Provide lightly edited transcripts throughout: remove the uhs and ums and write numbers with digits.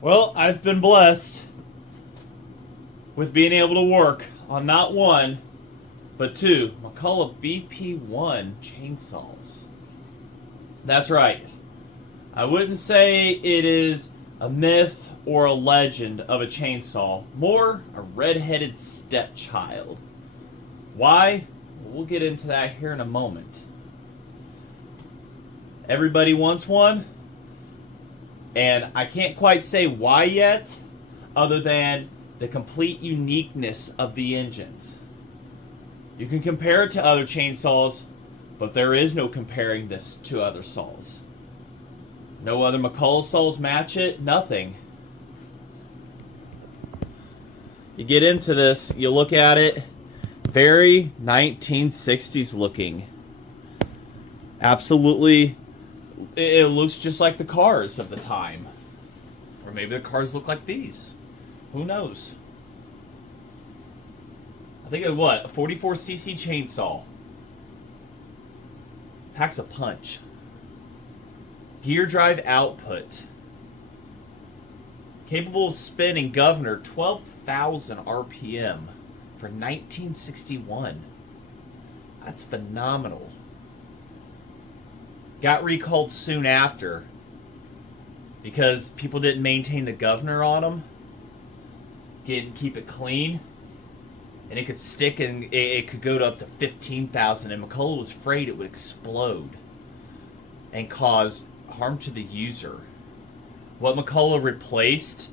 Well, I've been blessed with being able to work on not one, but two McCulloch BP1 chainsaws. That's right. I wouldn't say it is a myth or a legend of a chainsaw, more a red-headed stepchild. Why? We'll get into that here in a moment. Everybody wants one, and I can't quite say why yet, other than the complete uniqueness of the engines. You can compare it to other chainsaws, but there is no comparing this to other saws. No other McCulloch saws match it, nothing. You get into this, you look at it, very 1960s looking. Absolutely, it looks just like the cars of the time. Or maybe the cars look like these. Who knows? I think of what? A 44cc chainsaw. Packs a punch. Gear drive output. Capable of spinning governor 12,000 RPM for 1961. That's phenomenal. Got recalled soon after because people didn't maintain the governor on them. Didn't keep it clean. And it could stick and it could go to up to 15,000. And McCulloch was afraid it would explode and cause harm to the user. What McCulloch replaced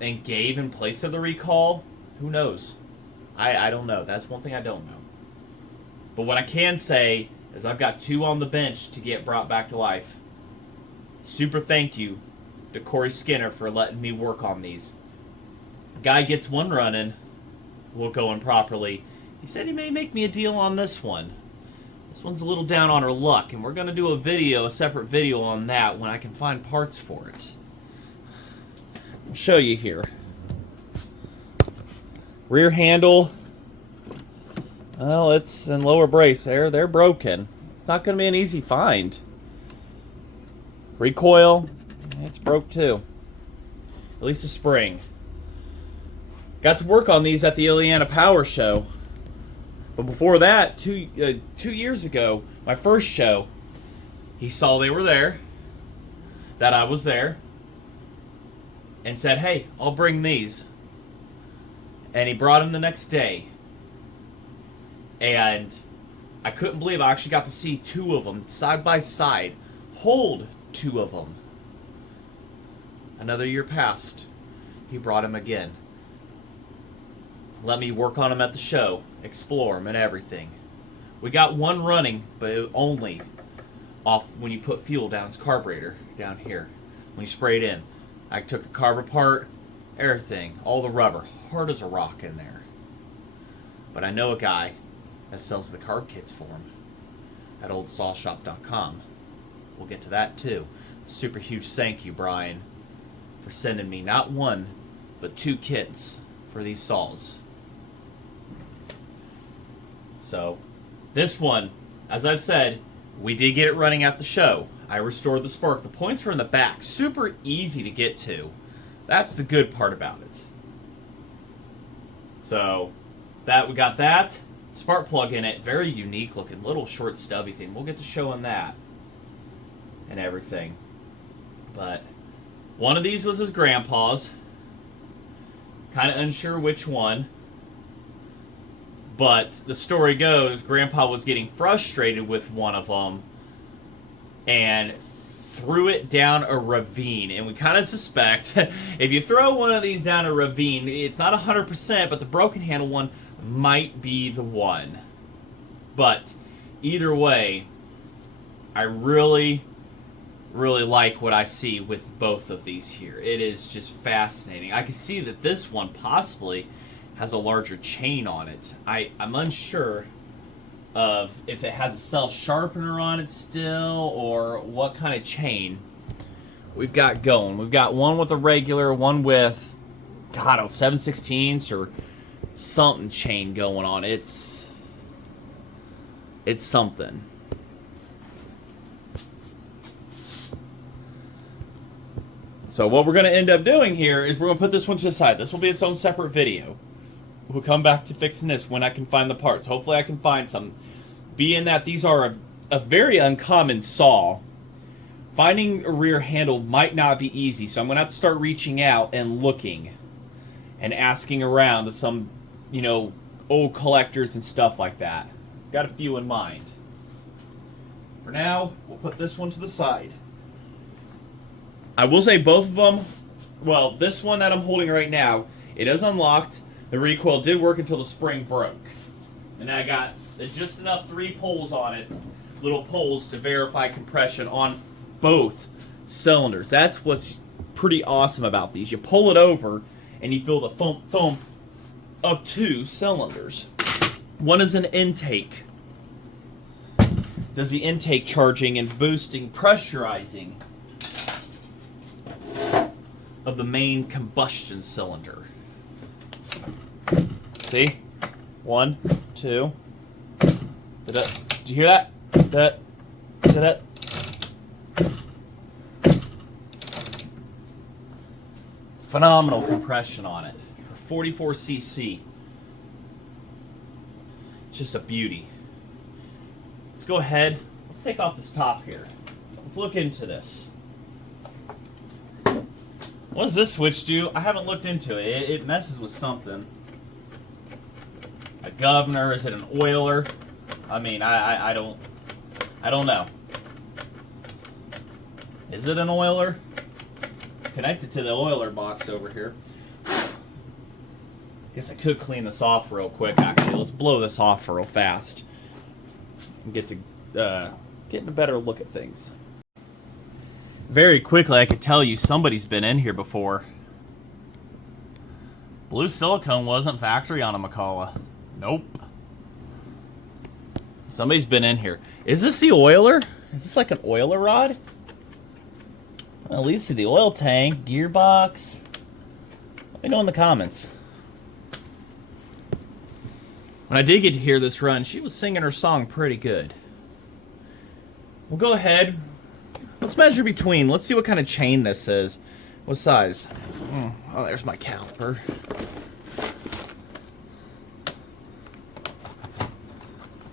and gave in place of the recall, who knows? I don't know. That's one thing I don't know. But what I can say is I've got two on the bench to get brought back to life. Super thank you to Corey Skinner for letting me work on these. Guy gets one running, will going properly. He said he may make me a deal on this one. This one's a little down on her luck, and we're going to do a separate video on that when I can find parts for it. I'll show you here. Rear handle. Well, it's in lower brace there. They're broken. It's not going to be an easy find. Recoil. It's broke too. At least the spring. Got to work on these at the Indiana Power Show. But before that, 2 years ago, my first show, he saw they were there, that I was there, and said, hey, I'll bring these. And he brought them the next day. And I couldn't believe I actually got to see two of them side by side. Hold two of them. Another year passed. He brought them again. Let me work on them at the show, explore them and everything. We got one running, but it only off when you put fuel down its carburetor down here. When you spray it in. I took the carb apart, everything, all the rubber, hard as a rock in there. But I know a guy that sells the carb kits for him at oldsawshop.com. We'll get to that too. Super huge thank you, Brian, for sending me not one, but two kits for these saws. So, this one, as I've said, we did get it running at the show. I restored the spark. The points are in the back. Super easy to get to. That's the good part about it. So, we got that. Spark plug in it. Very unique looking. Little short stubby thing. We'll get to showing that. And everything. But, one of these was his grandpa's. Kind of unsure which one. But the story goes, Grandpa was getting frustrated with one of them and threw it down a ravine. And we kind of suspect if you throw one of these down a ravine, it's not 100%, but the broken handle one might be the one. But either way, I really like what I see with both of these here. It is just fascinating. I can see that this one possibly has a larger chain on it. I'm unsure of if it has a self-sharpener on it still or what kind of chain we've got going. We've got one with a regular, one with, God, a 7/16 or something chain going on. It's something. So what we're going to end up doing here is we're going to put this one to the side. This will be its own separate video. We'll come back to fixing this when I can find the parts. Hopefully I can find some. Being that these are a very uncommon saw, finding a rear handle might not be easy. So I'm going to have to start reaching out and looking and asking around to some, you know, old collectors and stuff like that. Got a few in mind. For now, we'll put this one to the side. I will say both of them, well, this one that I'm holding right now, it is unlocked. The recoil did work until the spring broke. And I got just enough 3 poles on it, little poles, to verify compression on both cylinders. That's what's pretty awesome about these. You pull it over and you feel the thump thump of 2 cylinders. One is an intake. Does the intake charging and boosting, pressurizing of the main combustion cylinder. See? 1, 2. Did you hear that? That. Phenomenal compression on it. 44cc. It's just a beauty. Let's go ahead. Let's take off this top here. Let's look into this. What does this switch do? I haven't looked into it. It messes with something. A governor? Is it an oiler? I mean, I don't know. Is it an oiler? Connected to the oiler box over here. Guess I could clean this off real quick, actually. Let's blow this off real fast and get a better look at things. Very quickly, I could tell you somebody's been in here before. Blue silicone wasn't factory on a McCulloch. Nope. Somebody's been in here. Is this the oiler? Is this like an oiler rod? Well, at least see the oil tank, gearbox. Let me know in the comments. When I did get to hear this run, she was singing her song pretty good. We'll go ahead. Let's measure between. Let's see what kind of chain this is. What size? Oh, there's my caliper.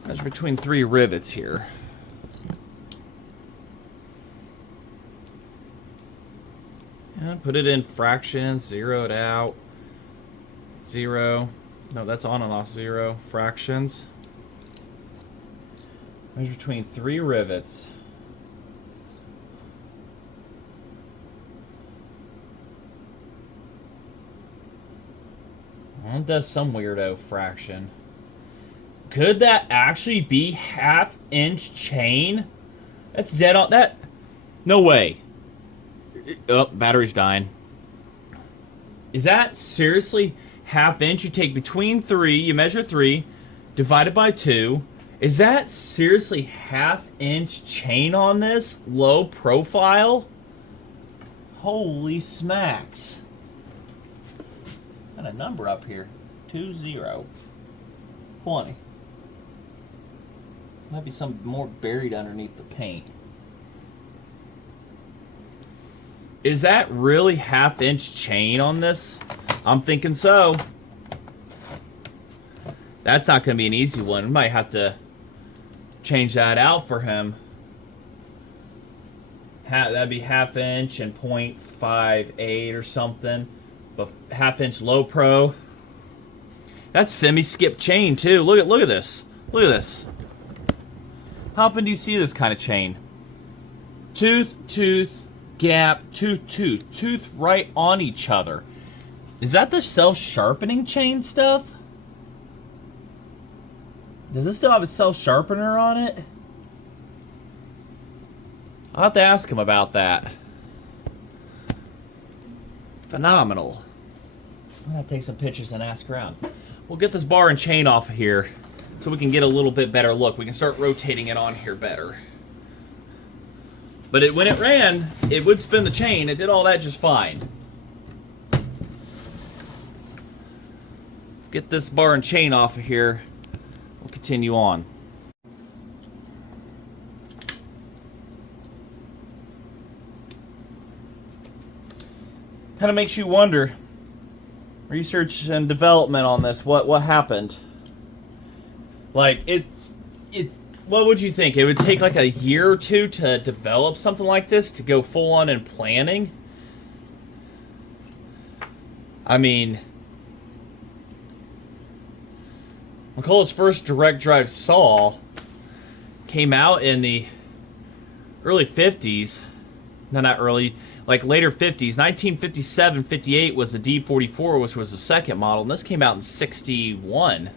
Measure between 3 rivets here. And put it in fractions, zero it out. 0. No, that's on and off 0. Fractions. Measure between 3 rivets. Well, it does some weirdo fraction. Could that actually be 1/2 inch chain? That's dead on that. No way. Oh, battery's dying. Is that seriously 1/2 inch? You take between 3, you measure 3, divided by 2. Is that seriously 1/2 inch chain on this? Low profile? Holy smacks. Got a number up here. 2020. Might be some more buried underneath the paint. Is that really 1/2 inch chain on this? I'm thinking so. That's not going to be an easy one. We might have to change that out for him. That'd be 1/2 inch and 0.58 or something. But 1/2 inch low pro. That's semi-skip chain too. Look at this. Look at this. How often do you see this kind of chain? Tooth, gap, tooth right on each other. Is that the self-sharpening chain stuff? Does this still have a self-sharpener on it? I'll have to ask him about that. Phenomenal. I'm going to take some pictures and ask around. We'll get this bar and chain off of here so we can get a little bit better look. We can start rotating it on here better. But when it ran, it would spin the chain. It did all that just fine. Let's get this bar and chain off of here. We'll continue on. Kind of makes you wonder. Research and development on this. What happened? Like it. What would you think? It would take like a year or two to develop something like this, to go full on in planning? I mean, McCulloch's first direct drive saw came out in the early 50s. No, not early, like later 50s. 1957, 58 was the D44, which was the second model, and this came out in 61.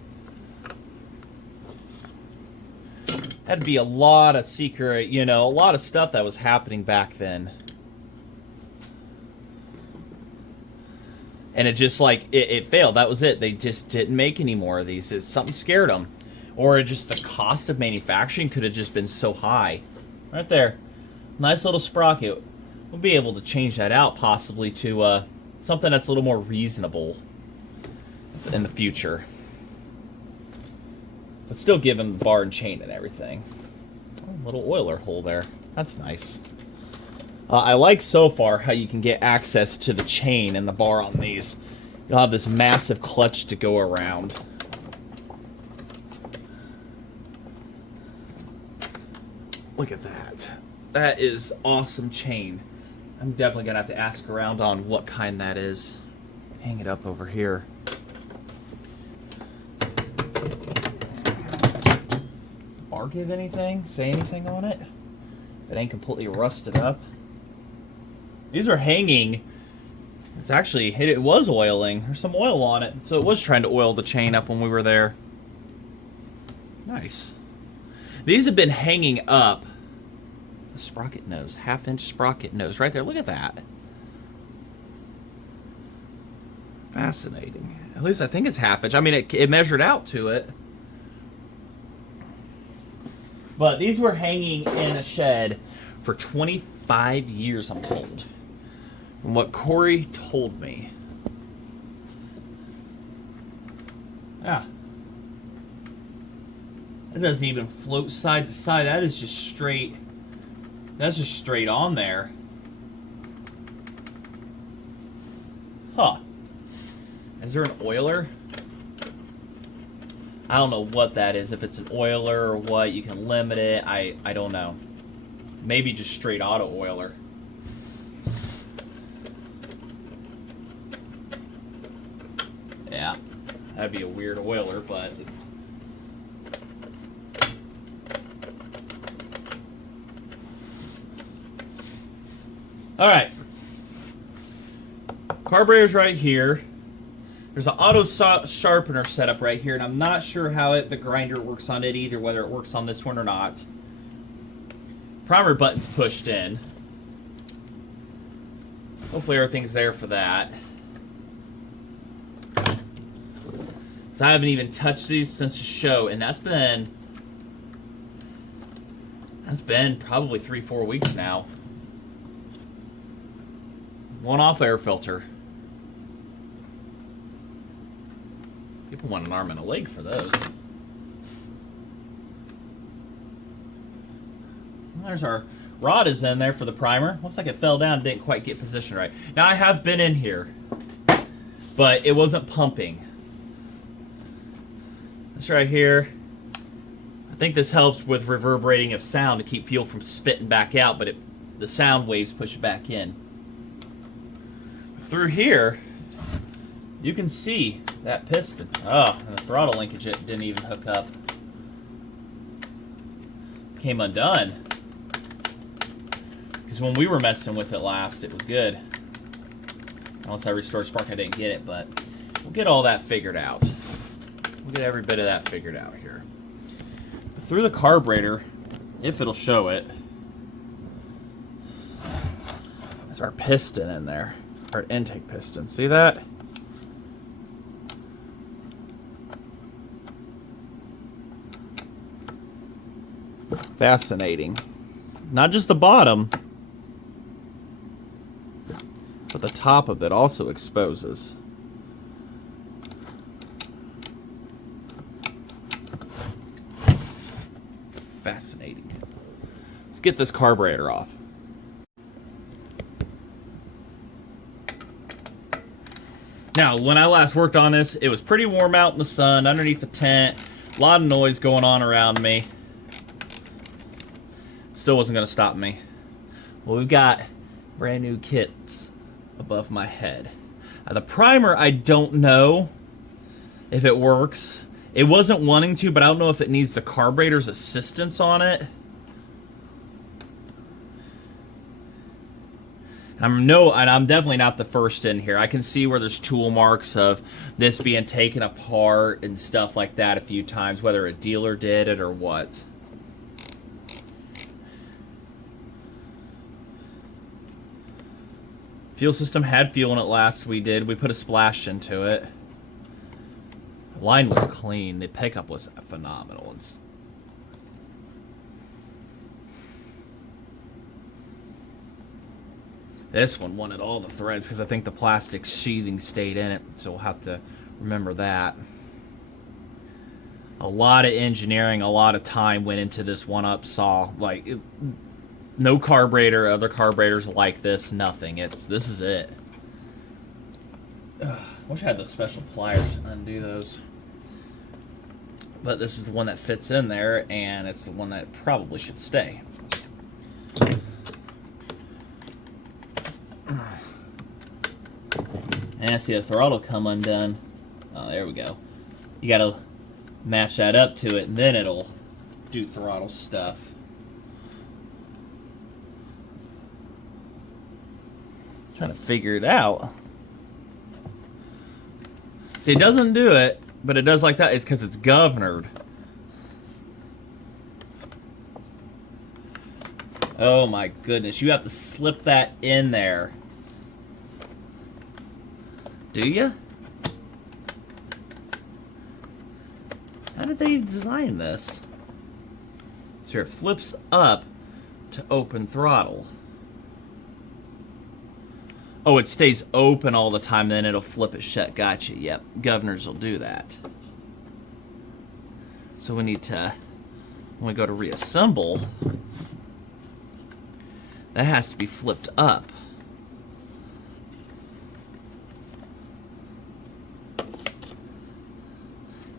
Had to be a lot of secret, a lot of stuff that was happening back then. And it just, it failed. That was it. They just didn't make any more of these. Something scared them. Or just the cost of manufacturing could have just been so high. Right there. Nice little sprocket. We'll be able to change that out possibly to something that's a little more reasonable in the future. But still give him the bar and chain and everything. Oh, little oiler hole there. That's nice. I like so far how you can get access to the chain and the bar on these. You'll have this massive clutch to go around. Look at that. That is awesome chain. I'm definitely going to have to ask around on what kind that is. Hang it up over here. Bar give anything? Say anything on it? It ain't completely rusted up. These are hanging. It's actually, it was oiling. There's some oil on it. So it was trying to oil the chain up when we were there. Nice. These have been hanging up. The sprocket nose. 1/2-inch sprocket nose. Right there. Look at that. Fascinating. At least I think it's 1/2 inch. I mean, it measured out to it. But these were hanging in a shed for 25 years, I'm told. From what Corey told me. Yeah. It doesn't even float side to side. That is just straight. That's just straight on there. Huh. Is there an oiler? I don't know what that is. If it's an oiler or what, you can limit it. I don't know. Maybe just straight auto oiler. Yeah, that'd be a weird oiler, but... Alright. Carburetor's right here. There's an auto sharpener setup right here, and I'm not sure how the grinder works on it either, whether it works on this one or not. Primer button's pushed in. Hopefully everything's there for that. So I haven't even touched these since the show, and that's been probably 3-4 weeks now. One-off air filter. People want an arm and a leg for those. There's our rod is in there for the primer. Looks like it fell down and didn't quite get positioned right. Now I have been in here, but it wasn't pumping. This right here, I think this helps with reverberating of sound to keep fuel from spitting back out, but the sound waves push it back in. Through here, you can see that piston. Oh, and the throttle linkage didn't even hook up. Came undone. Because when we were messing with it last, it was good. Unless I restored spark, I didn't get it, but we'll get all that figured out. We'll get every bit of that figured out here. But through the carburetor, if it'll show it, there's our piston in there. Our intake piston. See that? Fascinating. Not just the bottom, but the top of it also exposes. Fascinating. Let's get this carburetor off. Now, when I last worked on this, it was pretty warm out in the sun, underneath the tent. A lot of noise going on around me. Still wasn't going to stop me. Well, we've got brand new kits above my head. The primer, I don't know if it works. It wasn't wanting to, but I don't know if it needs the carburetor's assistance on it. And I'm definitely not the first in here. I can see where there's tool marks of this being taken apart and stuff like that a few times, whether a dealer did it or what. Fuel system had fuel in it last we did. We put a splash into it. The line was clean. The pickup was phenomenal. This one wanted all the threads because I think the plastic sheathing stayed in it. So we'll have to remember that. A lot of engineering, a lot of time went into this one-up saw. Like, no carburetor, other carburetors like this, nothing. This is it. Wish I had those special pliers to undo those. But this is the one that fits in there, and it's the one that probably should stay. And see the throttle come undone. Oh, there we go. You gotta match that up to it, and then it'll do throttle stuff. Trying to figure it out. See, it doesn't do it, but it does like that. It's because it's governed. Oh my goodness, you have to slip that in there. Do you? How did they design this? So it flips up to open throttle. Oh, it stays open all the time, then it'll flip it shut. Gotcha, yep. Governors will do that. So we need to, when we go to reassemble, that has to be flipped up.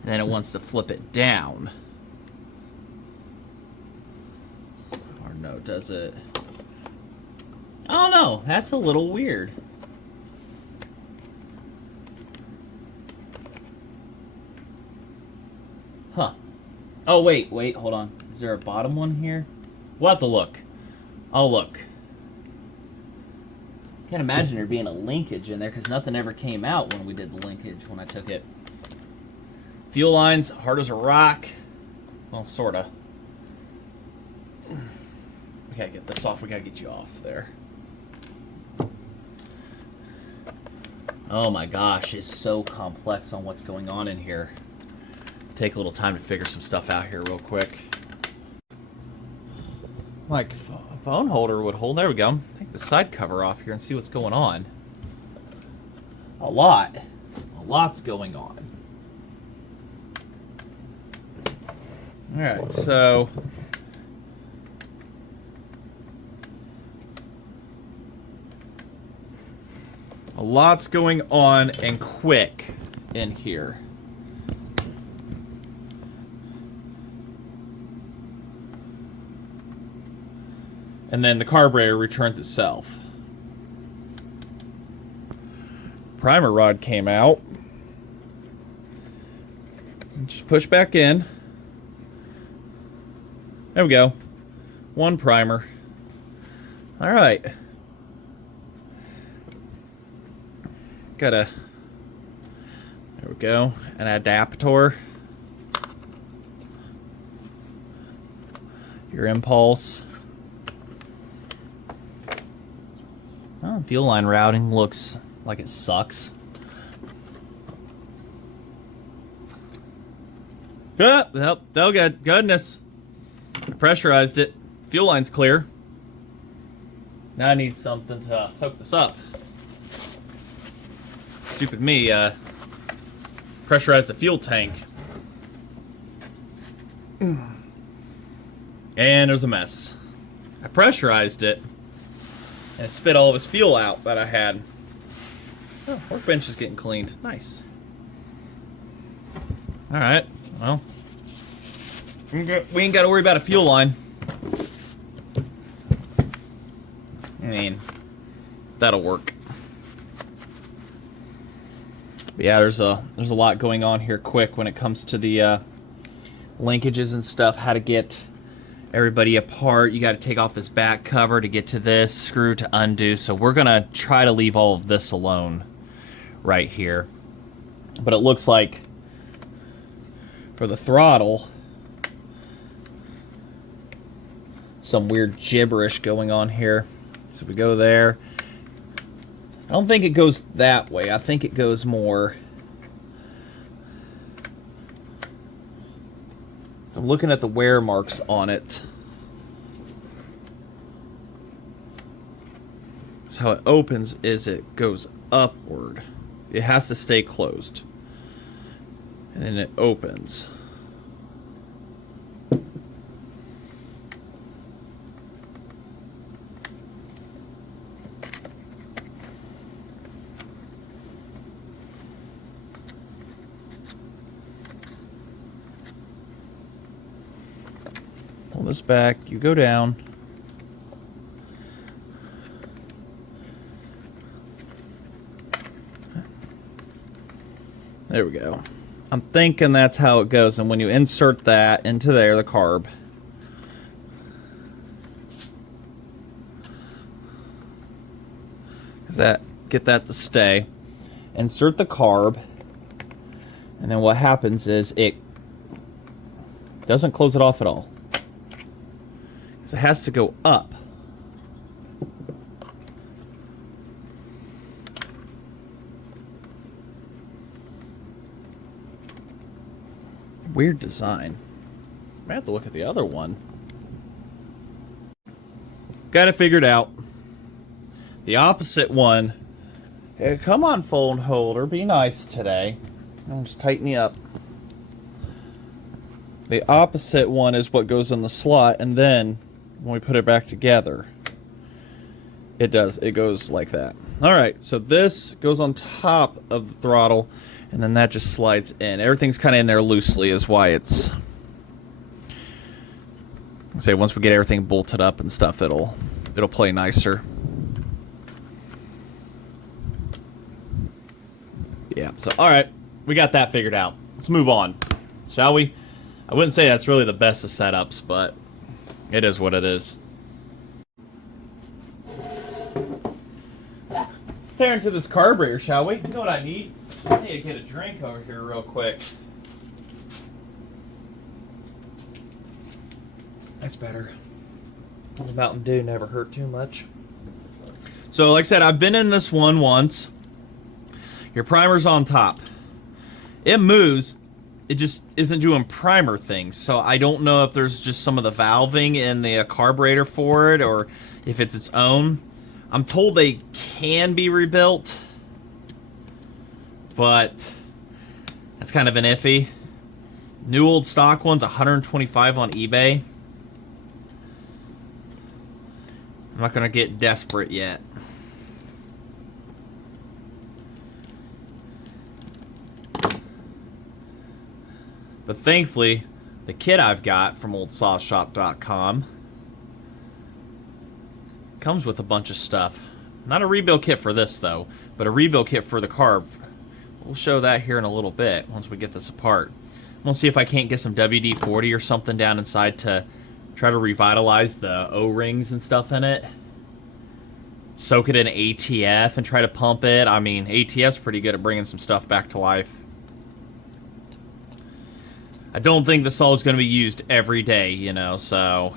And then it wants to flip it down. Or no, does it? I don't know. That's a little weird. Huh. Oh, wait, hold on. Is there a bottom one here? We'll have to look. I'll look. Can't imagine there being a linkage in there because nothing ever came out when we did the linkage when I took it. Fuel lines, hard as a rock. Well, sorta. We gotta get this off. We gotta get you off there. Oh my gosh, it's so complex on what's going on in here. Take a little time to figure some stuff out here real quick. Like a phone holder would hold. There we go. Take the side cover off here and see what's going on. A lot's going on. Alright, so a lot's going on and quick in here. And then the carburetor returns itself. Primer rod came out. Just push back in. There we go. One primer. All right. Got a, there we go, an adapter. Your impulse. Oh, fuel line routing looks like it sucks. Oh, good. Goodness. I pressurized it. Fuel line's clear. Now I need something to soak this up. Stupid me, pressurized the fuel tank. And there's a mess. I pressurized it, and it spit all of its fuel out that I had. Oh, workbench is getting cleaned. Nice. All right. Well, we ain't got to worry about a fuel line. I mean, that'll work. But yeah, there's a lot going on here quick when it comes to the linkages and stuff, how to get everybody apart. You got to take off this back cover to get to this screw to undo. So we're going to try to leave all of this alone right here. But it looks like for the throttle, some weird gibberish going on here. So we go there. I don't think it goes that way. I think it goes more... So I'm looking at the wear marks on it. So how it opens is it goes upward. It has to stay closed. And then it opens. Pull this back, you go down. There we go. I'm thinking that's how it goes, and when you insert that into there, the carb, get that to stay. Insert the carb, and then what happens is it doesn't close it off at all. It has to go up. Weird design. I have to look at the other one. Got it figured out. The opposite one. Hey, come on, phone holder. Be nice today. I'll just tighten you up. The opposite one is what goes in the slot, and then when we put it back together, it goes like that. Alright, so this goes on top of the throttle, and then that just slides in. Everything's kind of in there loosely is why it's... Say once we get everything bolted up and stuff, it'll play nicer. Yeah, so alright, we got that figured out. Let's move on, shall we? I wouldn't say that's really the best of setups, but it is what it is. Let's tear into this carburetor, shall we? You know what I need? I need to get a drink over here real quick. That's better. A little Mountain Dew never hurt too much. So, like I said, I've been in this one once. Your primer's on top. It moves. It just isn't doing primer things. So I don't know if there's just some of the valving in the carburetor for it, or if it's its own. I'm told they can be rebuilt, but that's kind of an iffy. New old stock one's $125 on eBay. I'm not gonna get desperate yet. But thankfully, the kit I've got from oldsawshop.com comes with a bunch of stuff. Not a rebuild kit for this, though, but a rebuild kit for the carb. We'll show that here in a little bit once we get this apart. We'll see if I can't get some WD-40 or something down inside to try to revitalize the O-rings and stuff in it. Soak it in ATF and try to pump it. I mean, ATF's pretty good at bringing some stuff back to life. I don't think the saw is going to be used every day, you know, so...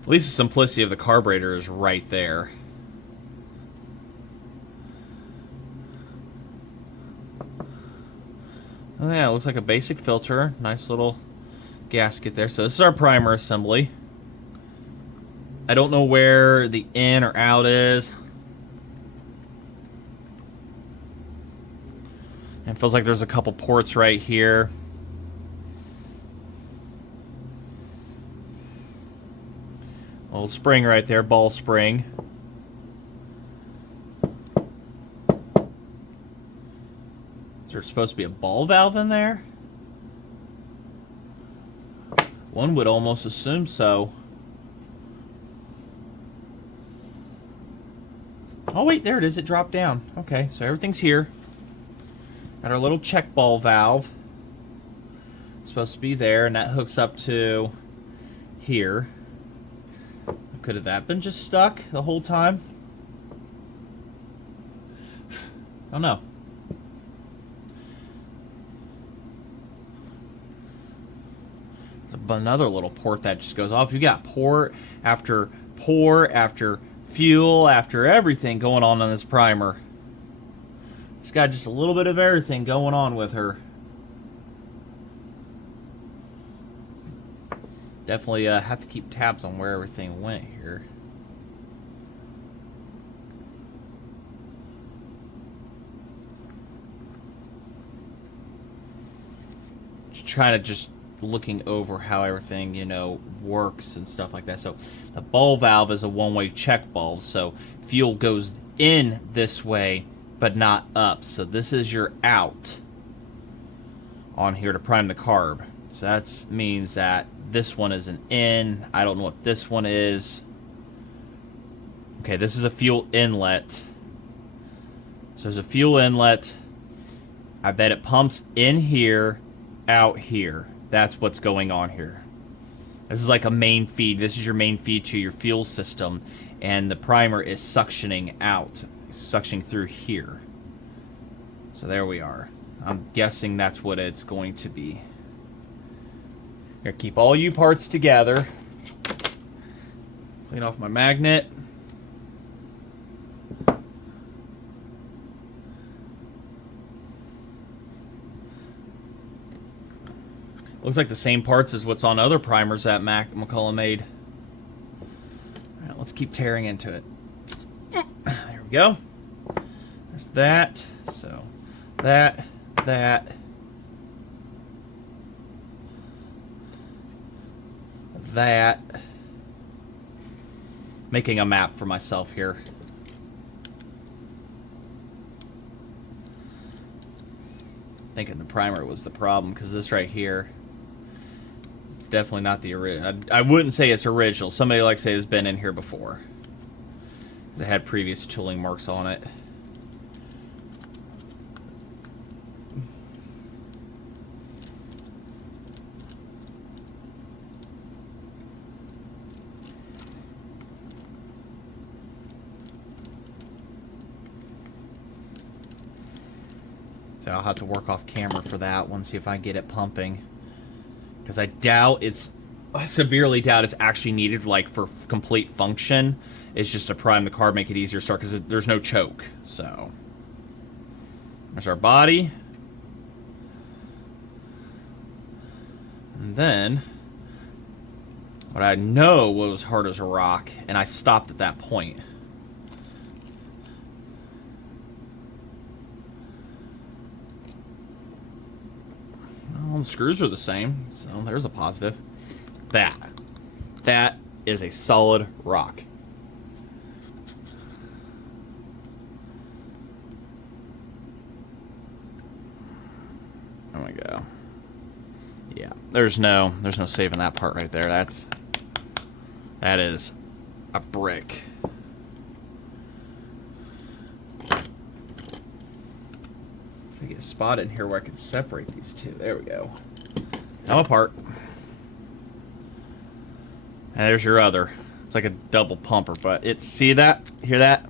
At least the simplicity of the carburetor is right there. Oh yeah, it looks like a basic filter. Nice little gasket there. So this is our primer assembly. I don't know where the in or out is. And it feels like there's a couple ports right here. Little spring right there, ball spring. Is there supposed to be a ball valve in there? One would almost assume so. Oh wait, there it is. It dropped down. Okay, so everything's here. Got our little check ball valve. It's supposed to be there, and that hooks up to here. Could have that been just stuck the whole time? I don't know. Another little port that just goes off. You got port after fuel after everything going on this primer. It's got just a little bit of everything going on with her. Definitely have to keep tabs on where everything went here. Trying to just looking over how everything, you know, works and stuff like that. So the ball valve is a one-way check valve, so fuel goes in this way but not up. So this is your out on here to prime the carb. So that means that this one is an in. I don't know what this one is. Okay, this is a fuel inlet. So there's a fuel inlet. I bet it pumps in here, out here. That's what's going on here. This is like a main feed. This is your main feed to your fuel system, and the primer is suctioning out, suctioning through here. So there we are. I'm guessing that's what it's going to be. Here, keep all you parts together. Clean off my magnet. Looks like the same parts as what's on other primers that McCulloch made. All right, let's keep tearing into it. There we go. There's that. So that. Making a map for myself here. Thinking the primer was the problem, because this right here, it's definitely not the original. I wouldn't say it's original. Somebody like to say has been in here before, because it had previous tooling marks on it. So I'll have to work off camera for that one, see if I can get it pumping. Because I severely doubt it's actually needed, like, for complete function. It's just to prime the carb, make it easier to start, because there's no choke. So there's our body. And then what I know was hard as a rock, and I stopped at that point. Well, the screws are the same, so there's a positive. That is a solid rock. There we go. Yeah, there's no saving that part right there. That is a brick. I get a spot in here where I can separate these two. There we go. Now apart. And there's your other. It's like a double pumper, but it's, see that? Hear that?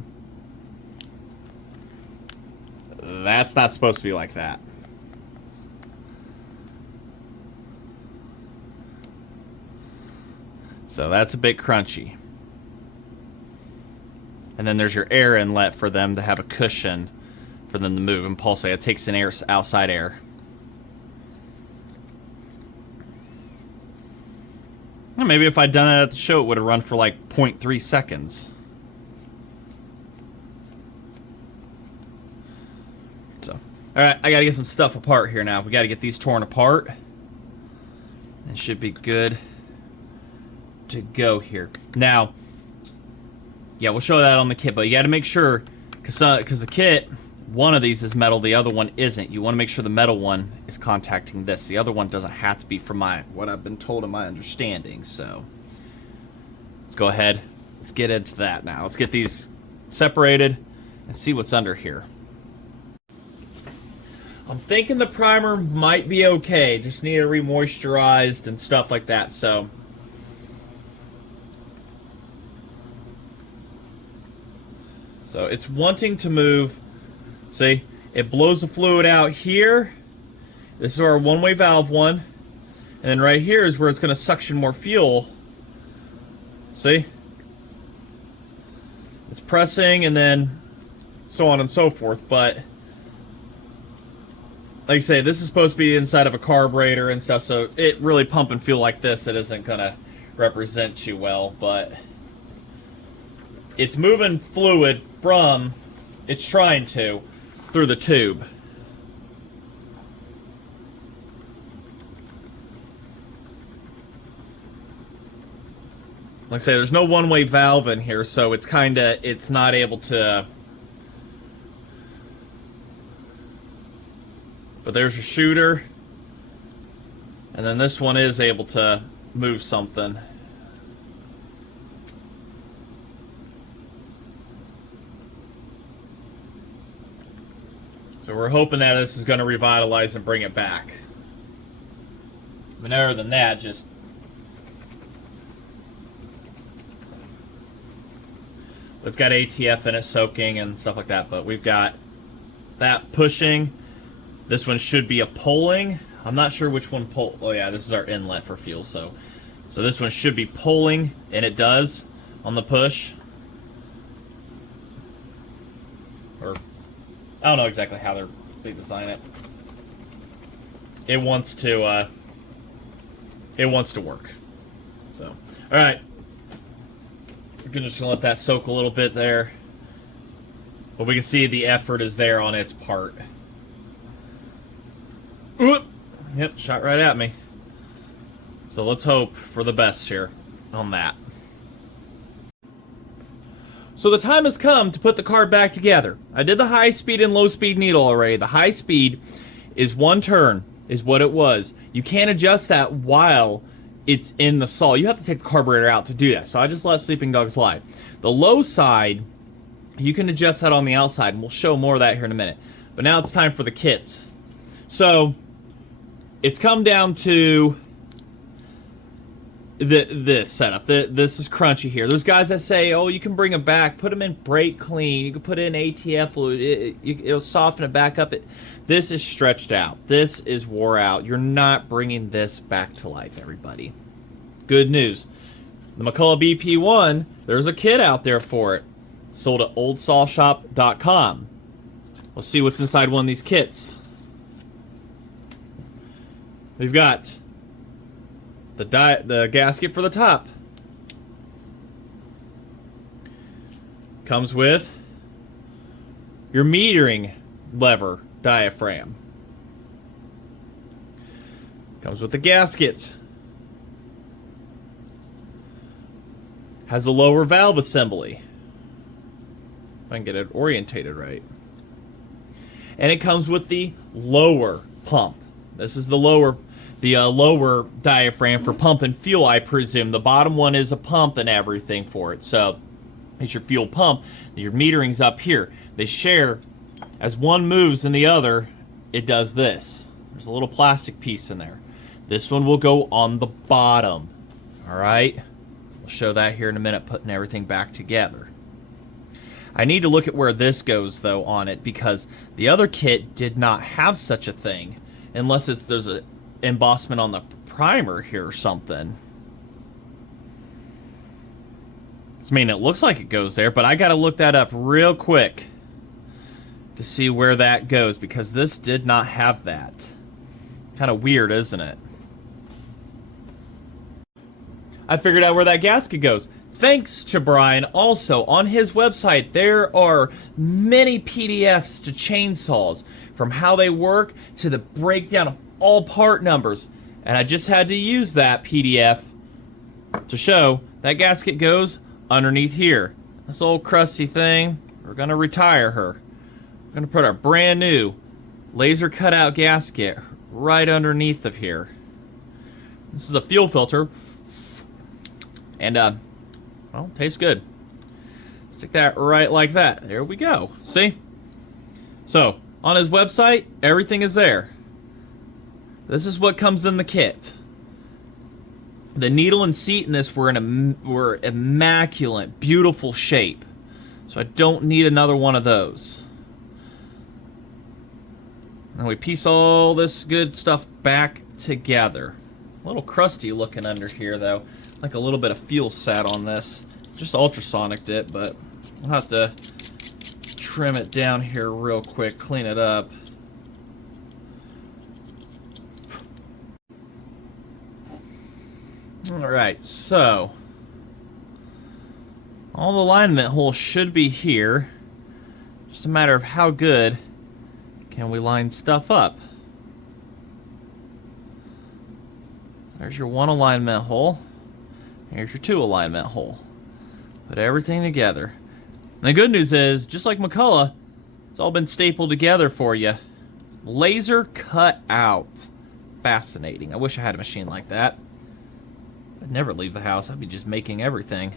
That's not supposed to be like that. So that's a bit crunchy. And then there's your air inlet for them to have a cushion for them to move and pulsate. It takes in air, outside air. Well, maybe if I'd done that at the show, it would have run for like 0.3 seconds. So, alright, I gotta get some stuff apart here now. We gotta get these torn apart. It should be good to go here. Now, yeah, we'll show that on the kit, but you got to make sure, because the kit, one of these is metal, the other one isn't. You want to make sure the metal one is contacting this. The other one doesn't have to be, from what I've been told in my understanding. So let's go ahead. Let's get into that now. Let's get these separated and see what's under here. I'm thinking the primer might be okay. Just need it re-moisturized and stuff like that. So it's wanting to move. See, it blows the fluid out here. This is our one-way valve one. And then right here is where it's going to suction more fuel. See? It's pressing and then so on and so forth. But like I say, this is supposed to be inside of a carburetor and stuff. So it really pumping fuel like this, it isn't going to represent too well. But it's moving fluid from, it's trying to, through the tube. Like I say, there's no one-way valve in here, so it's not able to. But there's your shooter. And then this one is able to move something. So we're hoping that this is going to revitalize and bring it back. But other than that, just it's got ATF in it soaking and stuff like that. But we've got that pushing. This one should be a pulling. I'm not sure which one pull. Oh yeah, this is our inlet for fuel. So this one should be pulling, and it does on the push. Or I don't know exactly how they design it. It wants to work. So, all right. We're just gonna let that soak a little bit there, but we can see the effort is there on its part. Oop. Yep, shot right at me. So let's hope for the best here on that. So the time has come to put the car back together. I did the high speed and low speed needle already. The high speed is 1 turn, is what it was. You can't adjust that while it's in the saw. You have to take the carburetor out to do that. So I just let Sleeping Dog slide. The low side, you can adjust that on the outside, and we'll show more of that here in a minute. But now it's time for the kits. So it's come down to this setup. This is crunchy here. There's guys that say, oh, you can bring them back, put them in brake clean, you can put in ATF fluid, it'll soften it back up. This is stretched out. This is wore out. You're not bringing this back to life, everybody. Good news. The McCulloch BP1, there's a kit out there for it. Sold at oldsawshop.com. We'll see what's inside one of these kits. We've got the gasket for the top. Comes with your metering lever diaphragm. Comes with the gasket. Has a lower valve assembly. If I can get it orientated right. And it comes with the lower pump. This is the lower diaphragm for pump and fuel, I presume. The bottom one is a pump and everything for it. So it's your fuel pump. Your metering's up here. They share. As one moves in the other, it does this. There's a little plastic piece in there. This one will go on the bottom. All right? We'll show that here in a minute, putting everything back together. I need to look at where this goes, though, on it, because the other kit did not have such a thing, unless there's an embossment on the primer here or something. I mean, it looks like it goes there, but I got to look that up real quick to see where that goes, because this did not have that. Kind of weird, isn't it? I figured out where that gasket goes. Thanks to Brian. Also, on his website, there are many PDFs to chainsaws, from how they work to the breakdown of all part numbers. And I just had to use that PDF to show that gasket goes underneath here. This old crusty thing, we're going to retire her. We're going to put our brand new laser cutout gasket right underneath of here. This is a fuel filter, and well, tastes good. Stick that right like that. There we go. See? So, on his website, everything is there. This is what comes in the kit. The needle and seat in this were immaculate, beautiful shape. So I don't need another one of those. And we piece all this good stuff back together. A little crusty looking under here though. Like a little bit of fuel sat on this. Just ultrasonicked it, but I'll have to trim it down here real quick, clean it up. Alright, so all the alignment holes should be here. Just a matter of how good can we line stuff up. There's your one alignment hole. Here's your two alignment hole. Put everything together. And the good news is, just like McCulloch, it's all been stapled together for you. Laser cut out. Fascinating. I wish I had a machine like that. I'd never leave the house. I'd be just making everything.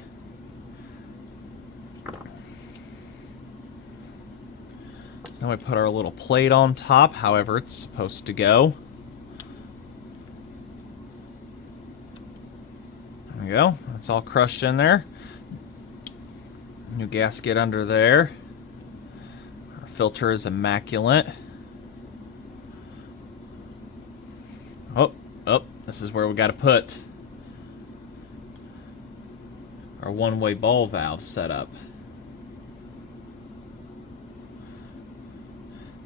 Now we put our little plate on top, however it's supposed to go. There we go. That's all crushed in there. New gasket under there. Our filter is immaculate. Oh, this is where we got to put our one-way ball valve set up.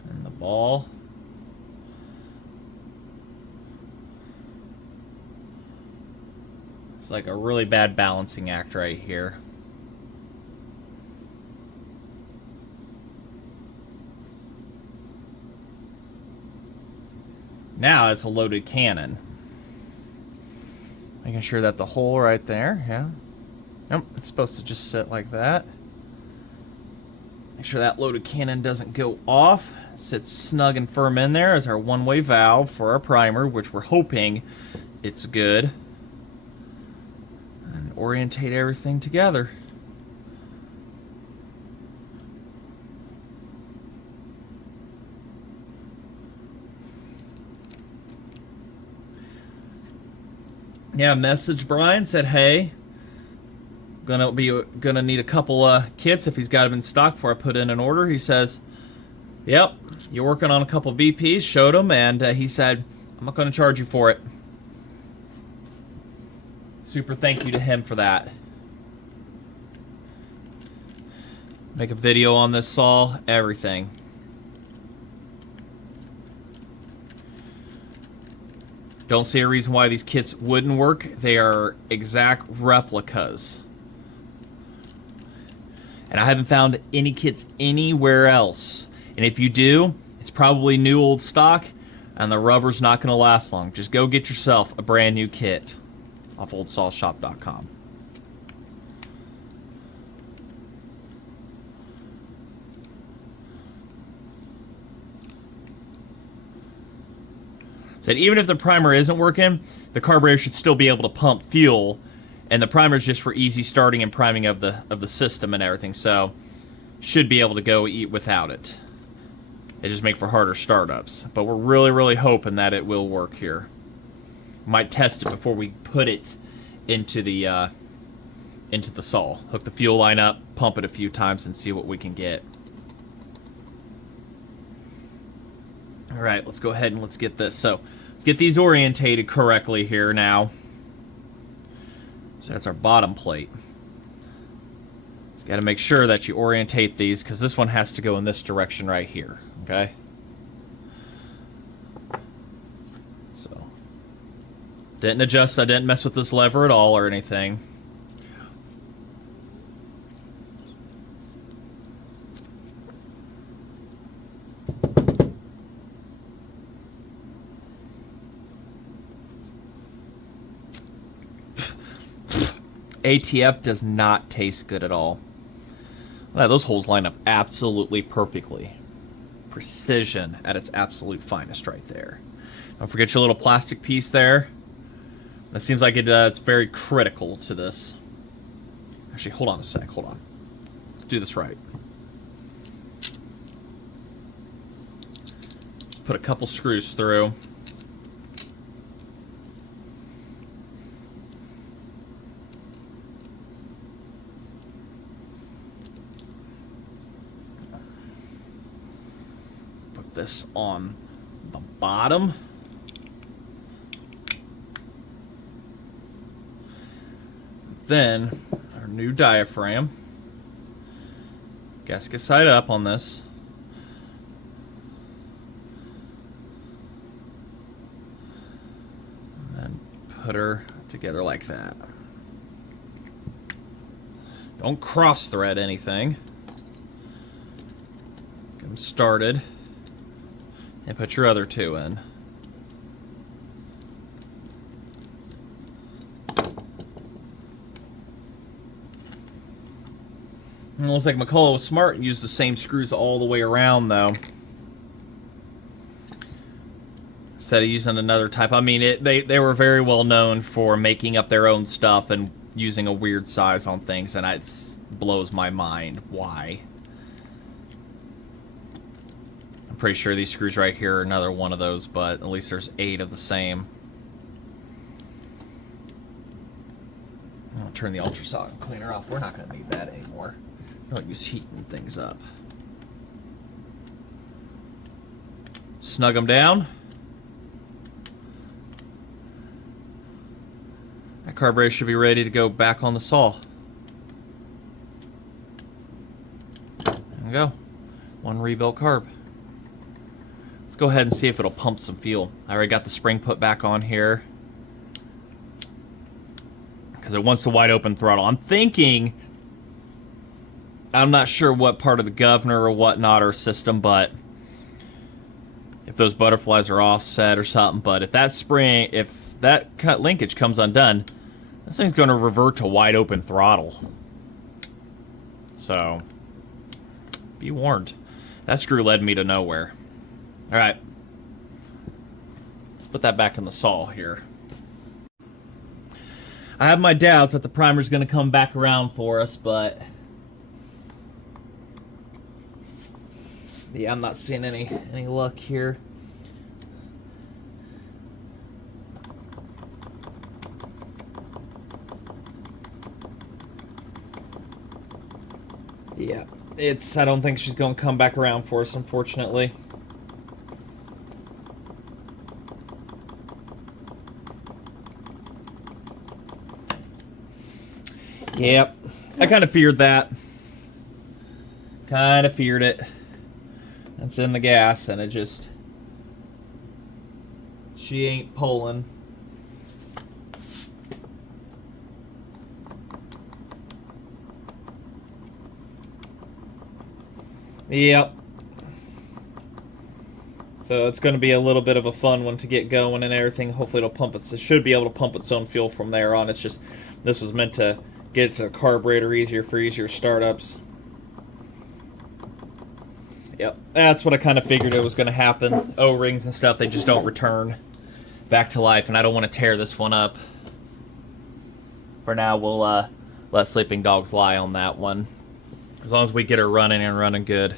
And the ball. It's like a really bad balancing act right here. Now it's a loaded cannon. Making sure that the hole right there, yeah. Yep, it's supposed to just sit like that. Make sure that loaded cannon doesn't go off. It sits snug and firm in there as our one-way valve for our primer, which we're hoping it's good. And orientate everything together. Yeah, message Brian said, hey, gonna need a couple kits if he's got them in stock before I put in an order. He says, yep, you're working on a couple BPs, showed him, and he said, I'm not gonna charge you for it. Super thank you to him for that. Make a video on this saw, everything. Don't see a reason why these kits wouldn't work. They are exact replicas. And I haven't found any kits anywhere else. And if you do, it's probably new old stock, and the rubber's not going to last long. Just go get yourself a brand new kit off oldsawshop.com. Said even if the primer isn't working, the carburetor should still be able to pump fuel, and the primer is just for easy starting and priming of the system and everything, so should be able to go eat without it. It just make for harder startups, but we're really hoping that it will work here. Might test it before we put it into the saw. Hook the fuel line up, pump it a few times, and see what we can get. All right, let's go ahead and let's get this. So let's get these orientated correctly here now. So that's our bottom plate. Just got to make sure that you orientate these, because this one has to go in this direction right here. Okay. So didn't adjust. I didn't mess with this lever at all or anything. ATF does not taste good at all. Wow, those holes line up absolutely perfectly. Precision at its absolute finest right there. Don't forget your little plastic piece there. That seems like it's very critical to this. Actually, hold on a sec. Hold on. Let's do this right. Put a couple screws through. Put this on the bottom. Then our new diaphragm. Gasket side up on this. And then put her together like that. Don't cross thread anything. Get them started. And put your other two in. It looks like McCulloch was smart and used the same screws all the way around, though. Instead of using another type. I mean, they were very well known for making up their own stuff and using a weird size on things, and it blows my mind. Why? I'm pretty sure these screws right here are another one of those, but at least there's 8 of the same. I'll turn the ultrasonic cleaner off. We're not going to need that anymore. I'll use heating things up. Snug them down. That carburetor should be ready to go back on the saw. There we go. One rebuilt carb. Let's go ahead and see if it'll pump some fuel. I already got the spring put back on here, because it wants the wide open throttle. I'm not sure what part of the governor or whatnot or system, but if those butterflies are offset or something, but if that cut linkage comes undone, this thing's going to revert to wide open throttle. So, be warned. That screw led me to nowhere. Alright. Let's put that back in the saw here. I have my doubts that the primer's going to come back around for us, but yeah, I'm not seeing any luck here. Yeah, I don't think she's going to come back around for us, unfortunately. Yep, I kind of feared that. Kind of feared it. It's in the gas, and she ain't pulling. Yep. So it's going to be a little bit of a fun one to get going and everything. Hopefully it should be able to pump its own fuel from there on. It's just, this was meant to get to the carburetor easier for easier startups. Yep, that's what I kind of figured it was going to happen. O-rings and stuff, they just don't return back to life, and I don't want to tear this one up. For now, we'll let sleeping dogs lie on that one. As long as we get her running and running good.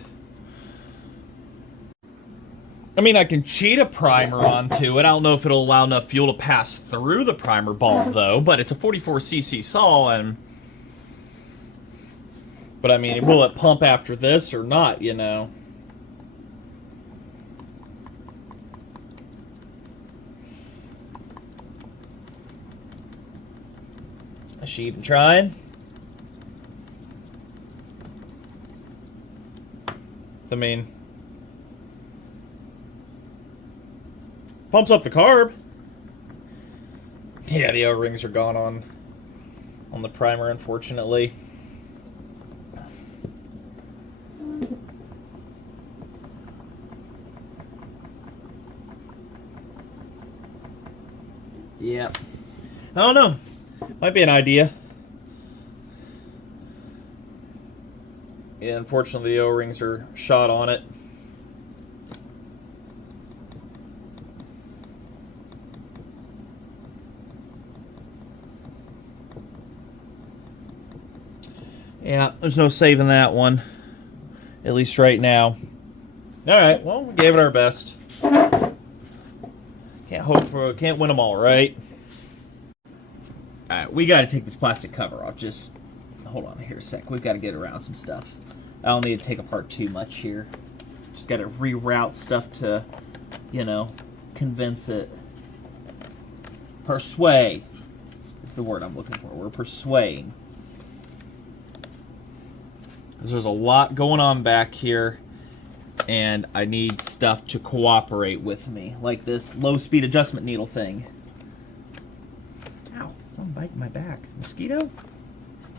I mean, I can cheat a primer onto it. I don't know if it'll allow enough fuel to pass through the primer bulb, though, but it's a 44cc saw, but I mean, will it pump after this or not, you know? Is she even trying? I mean, pumps up the carb. Yeah, the O-rings are gone on the primer, unfortunately. Yeah. I don't know. Might be an idea. Yeah, unfortunately the O-rings are shot on it. Yeah, there's no saving that one, at least right now. Alright, well, we gave it our best. Can't win them all, right? Alright, we gotta take this plastic cover off. Just hold on here a sec. We've got to get around some stuff. I don't need to take apart too much here. Just got to reroute stuff to, you know, convince it. Persuade is the word I'm looking for. We're persuading. Because there's a lot going on back here, and I need stuff to cooperate with me, like this low-speed adjustment needle thing. Ow, something biting my back. Mosquito?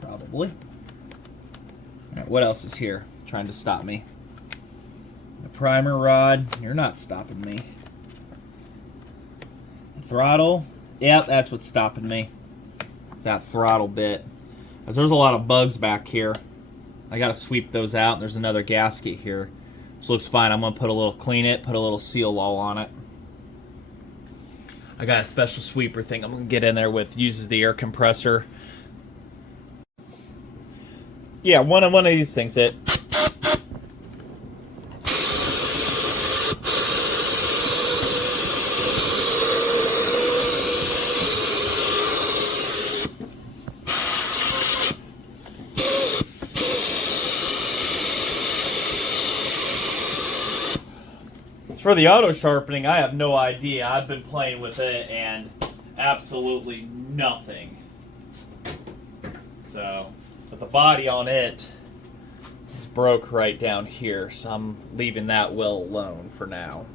Probably. Alright, what else is here trying to stop me? The primer rod. You're not stopping me. The throttle. Yep, that's what's stopping me. It's that throttle bit. Because there's a lot of bugs back here. I gotta sweep those out. There's another gasket here. This looks fine. I'm gonna clean it, put a little seal all on it. I got a special sweeper thing I'm gonna get in there with. Uses the air compressor. Yeah, one of these things. For the auto sharpening, I have no idea. I've been playing with it and absolutely nothing. So, but the body on it is broke right down here, so I'm leaving that well alone for now.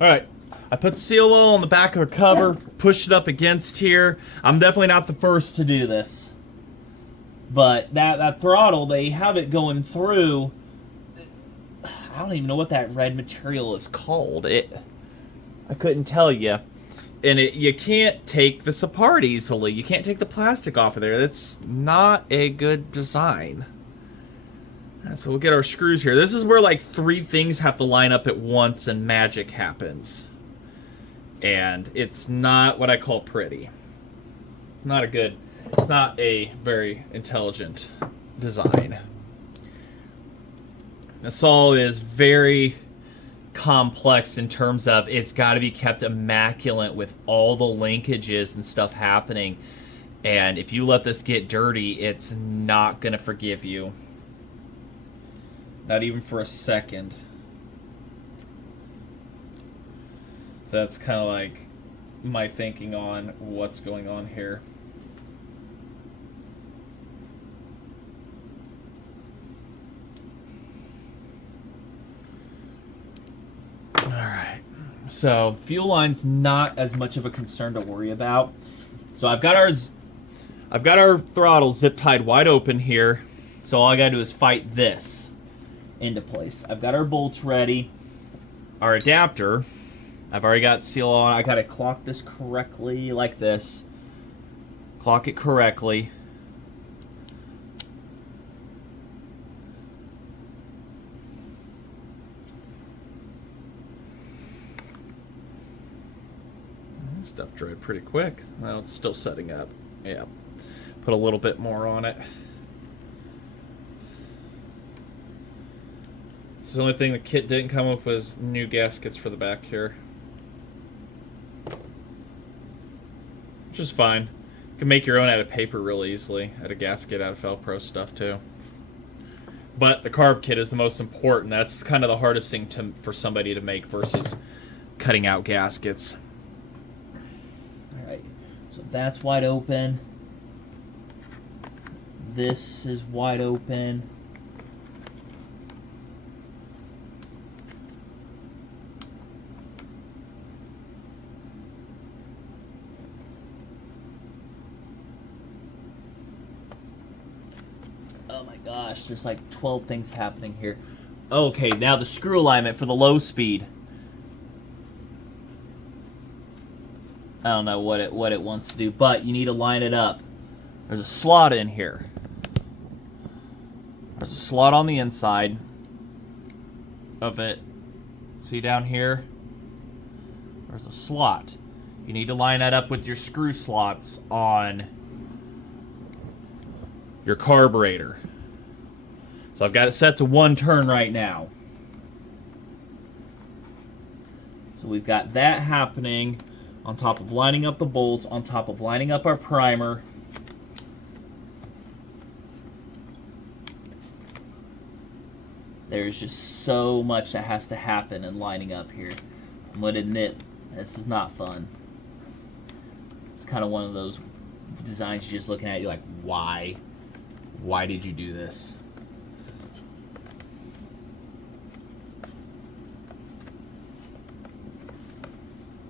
Alright, I put seal oil on the back of the cover, pushed it up against here. I'm definitely not the first to do this. But that throttle, they have it going through. I don't even know what that red material is called. I couldn't tell you. And you can't take this apart easily. You can't take the plastic off of there. That's not a good design. So we'll get our screws here. This is where like 3 things have to line up at once and magic happens. And it's not what I call pretty. Not a very intelligent design. This all is very complex in terms of it's got to be kept immaculate with all the linkages and stuff happening. And if you let this get dirty, it's not going to forgive you. Not even for a second. So that's kind of like my thinking on what's going on here. So fuel line's not as much of a concern to worry about. So I've got our throttle zip tied wide open here. So all I gotta do is fight this into place. I've got our bolts ready. Our adapter, I've already got seal on. I gotta clock this correctly like this. Clock it correctly. Stuff dried pretty quick. Well, it's still setting up. Yeah. Put a little bit more on it. The only thing the kit didn't come up was new gaskets for the back here. Which is fine. You can make your own out of paper real easily. Out of gasket, out of Velcro stuff too. But the carb kit is the most important. That's kind of the hardest thing for somebody to make versus cutting out gaskets. So that's wide open. This is wide open. Oh my gosh, there's like 12 things happening here. Okay, now the screw alignment for the low speed. I don't know what it wants to do, but you need to line it up. There's a slot in here. There's a slot on the inside of it. See down here? There's a slot. You need to line that up with your screw slots on your carburetor. So I've got it set to 1 turn right now. So we've got that happening on top of lining up the bolts, on top of lining up our primer. There's just so much that has to happen in lining up here. I'm going to admit, this is not fun. It's kind of one of those designs you're just looking at, you're like, why? Why did you do this?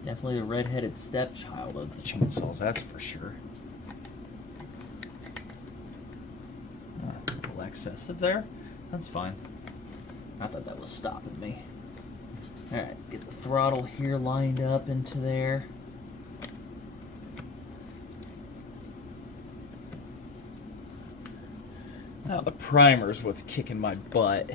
Definitely the red-headed stepchild of the chainsaws, that's for sure. A little excessive there. That's fine. I thought that was stopping me. Alright, get the throttle here lined up into there. Now the primer's what's kicking my butt.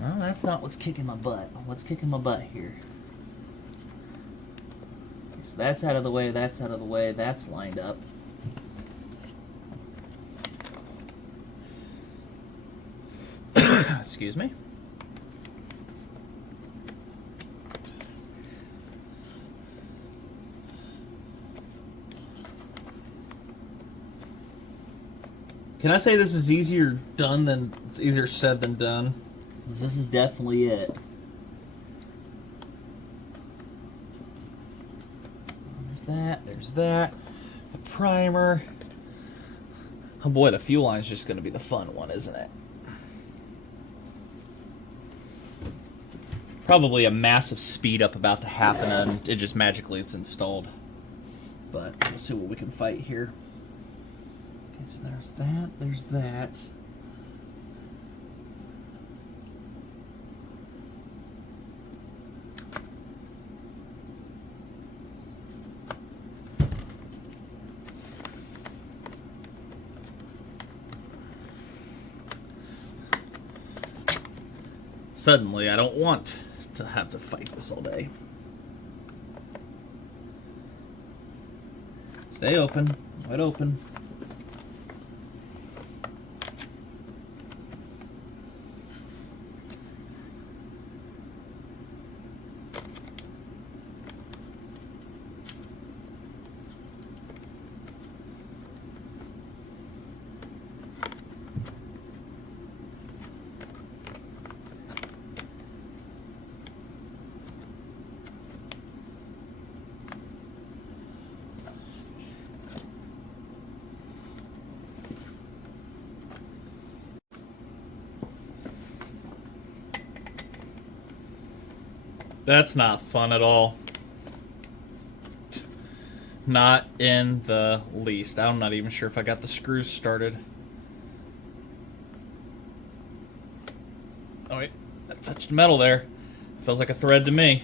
No, that's not what's kicking my butt. What's kicking my butt here? So that's out of the way, that's out of the way, that's lined up. Excuse me. Can I say this is easier said than done? This is definitely it. There's that, there's that. The primer. Oh boy, the fuel line is just going to be the fun one, isn't it? Probably a massive speed up about to happen, and it just magically it's installed. But we'll see what we can fight here. Okay, so there's that, there's that. Suddenly, I don't want to have to fight this all day. Stay open, wide open. That's not fun at all. Not in the least. I'm not even sure if I got the screws started. Oh wait, I touched metal there. Feels like a thread to me.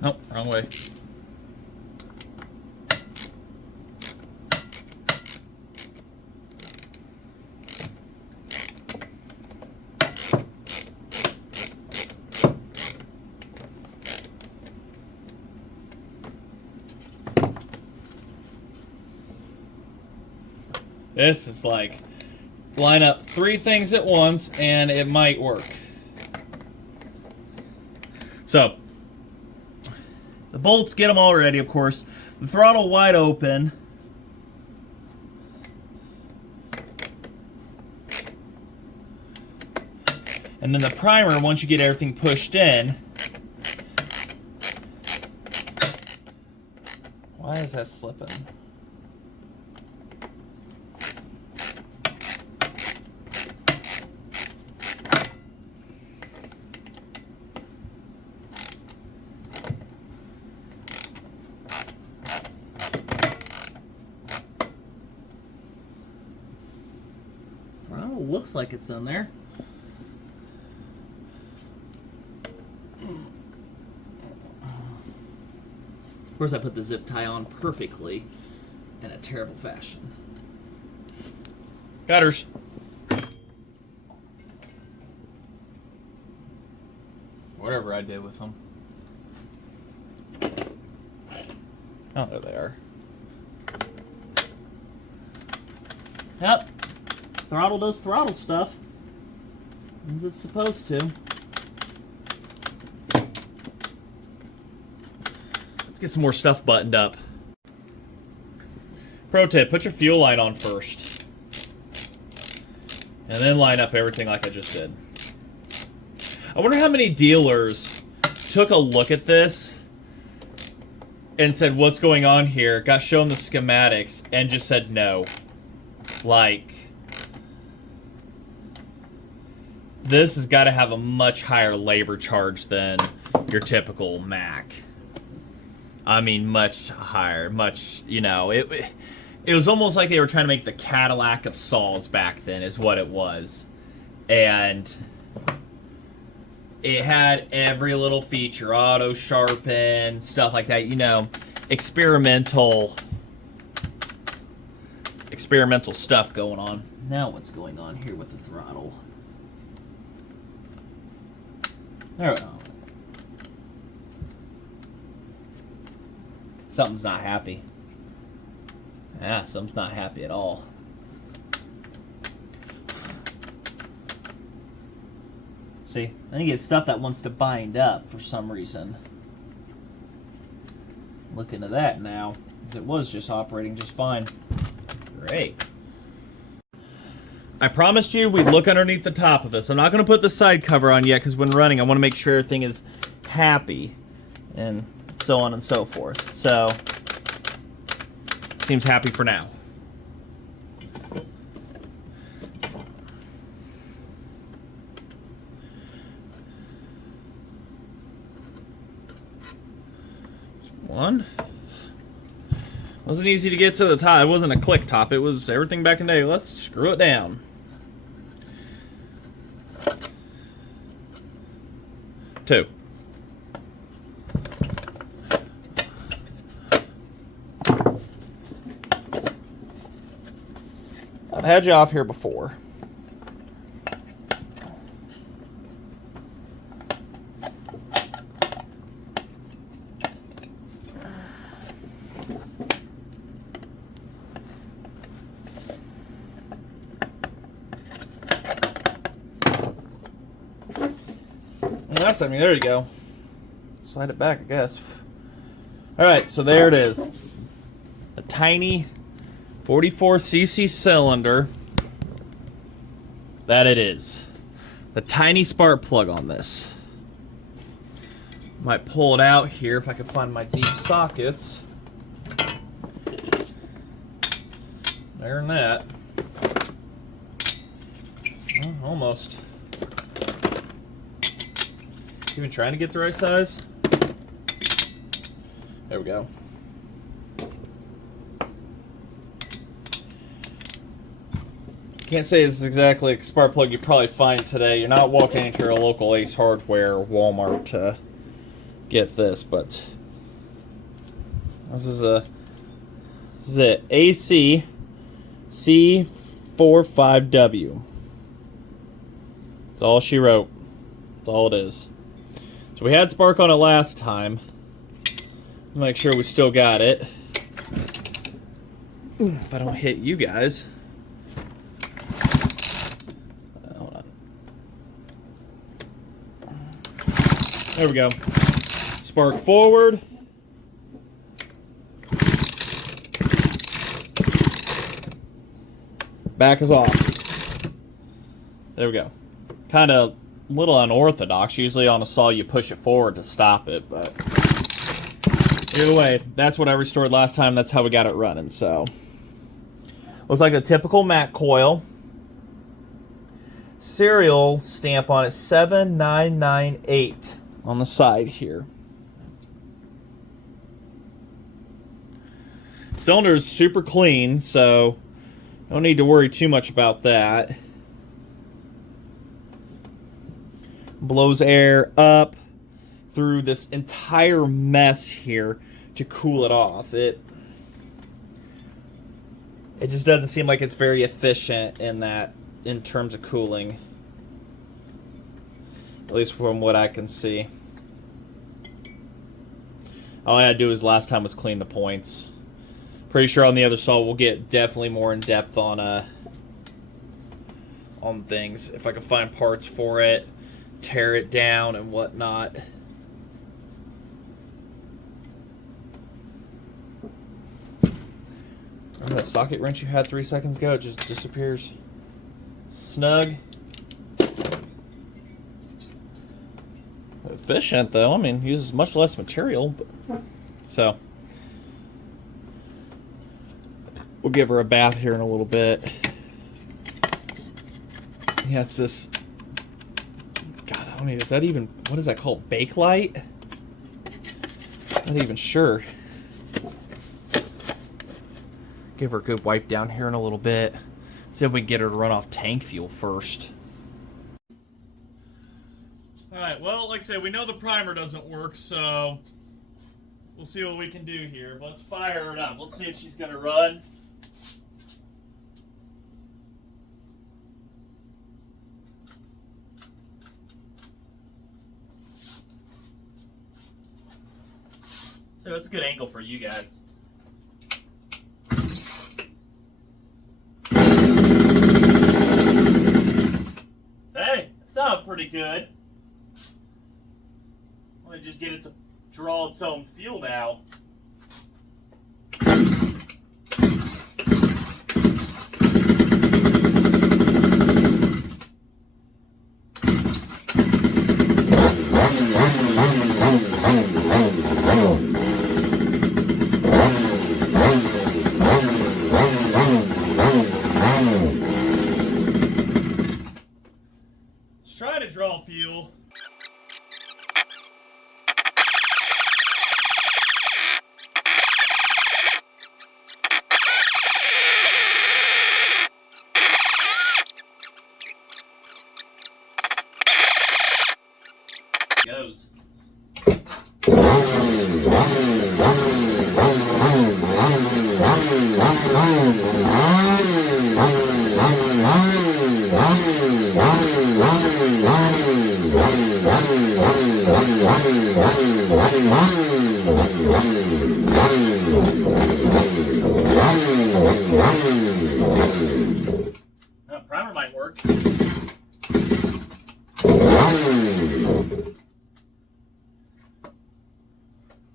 Nope, wrong way. This is like line up 3 things at once and it might work. So, the bolts, get them all ready, of course. The throttle wide open. And then the primer, once you get everything pushed in. Why is that slipping? Looks like it's in there. Of course, I put the zip tie on perfectly in a terrible fashion. Gutters. Whatever I did with them. Oh, there they are. Yep. Throttle does throttle stuff. As it's supposed to. Let's get some more stuff buttoned up. Pro tip, put your fuel line on first. And then line up everything like I just did. I wonder how many dealers took a look at this and said, what's going on here? Got shown the schematics and just said no. Like, this has got to have a much higher labor charge than your typical Mac. I mean, much higher, much, you know, it was almost like they were trying to make the Cadillac of saws back then is what it was. And it had every little feature, auto sharpen, stuff like that, you know, experimental stuff going on. Now what's going on here with the throttle? There we go. Something's not happy. Yeah, something's not happy at all. See, I think it's stuff that wants to bind up for some reason. Look into that now, because it was just operating just fine. Great. I promised you we'd look underneath the top of this. I'm not going to put the side cover on yet, because when running, I want to make sure everything is happy, and so on and so forth. So, seems happy for now. One. Wasn't easy to get to the top. It wasn't a click top. It was everything back in the day. Let's screw it down. Two. I've had you off here before. I mean, there you go. Slide it back, I guess. Alright, so there it is. A tiny 44cc cylinder. That it is. The tiny spark plug on this. Might pull it out here if I can find my deep sockets. There and that. Well, almost. Even trying to get the right size? There we go. Can't say this is exactly a spark plug you probably find today. You're not walking into your local Ace Hardware or Walmart to get this, but this is it. AC C45W. That's all she wrote. That's all it is. So we had spark on it last time. Make sure we still got it. Ooh, if I don't hit you guys. Hold on. There we go. Spark forward. Back is off. There we go. Kind of little unorthodox. Usually on a saw you push it forward to stop it, but either way, that's what I restored last time. That's how we got it running. So looks like a typical Mac coil. Serial stamp on it 7998 on the side here. Cylinder is super clean, so don't need to worry too much about that. Blows air up through this entire mess here to cool it off. It just doesn't seem like it's very efficient in terms of cooling. At least from what I can see. All I had to do last time was clean the points. Pretty sure on the other saw we'll get definitely more in depth on things. If I can find parts for it, tear it down and whatnot. Remember that socket wrench you had 3 seconds ago? It just disappears. Snug. Efficient though. I mean, uses much less material. So we'll give her a bath here in a little bit. Yeah, it's this. God, I don't even. Is that even? What is that called? Bakelite? Not even sure. Give her a good wipe down here in a little bit. See if we can get her to run off tank fuel first. Alright, well, like I said, we know the primer doesn't work, so we'll see what we can do here. Let's fire it up. Let's see if she's going to run. So that's a good angle for you guys. Hey, it sounded pretty good. Let me just get it to draw its own fuel now. Let's try to draw fuel. Goes. Primer might work.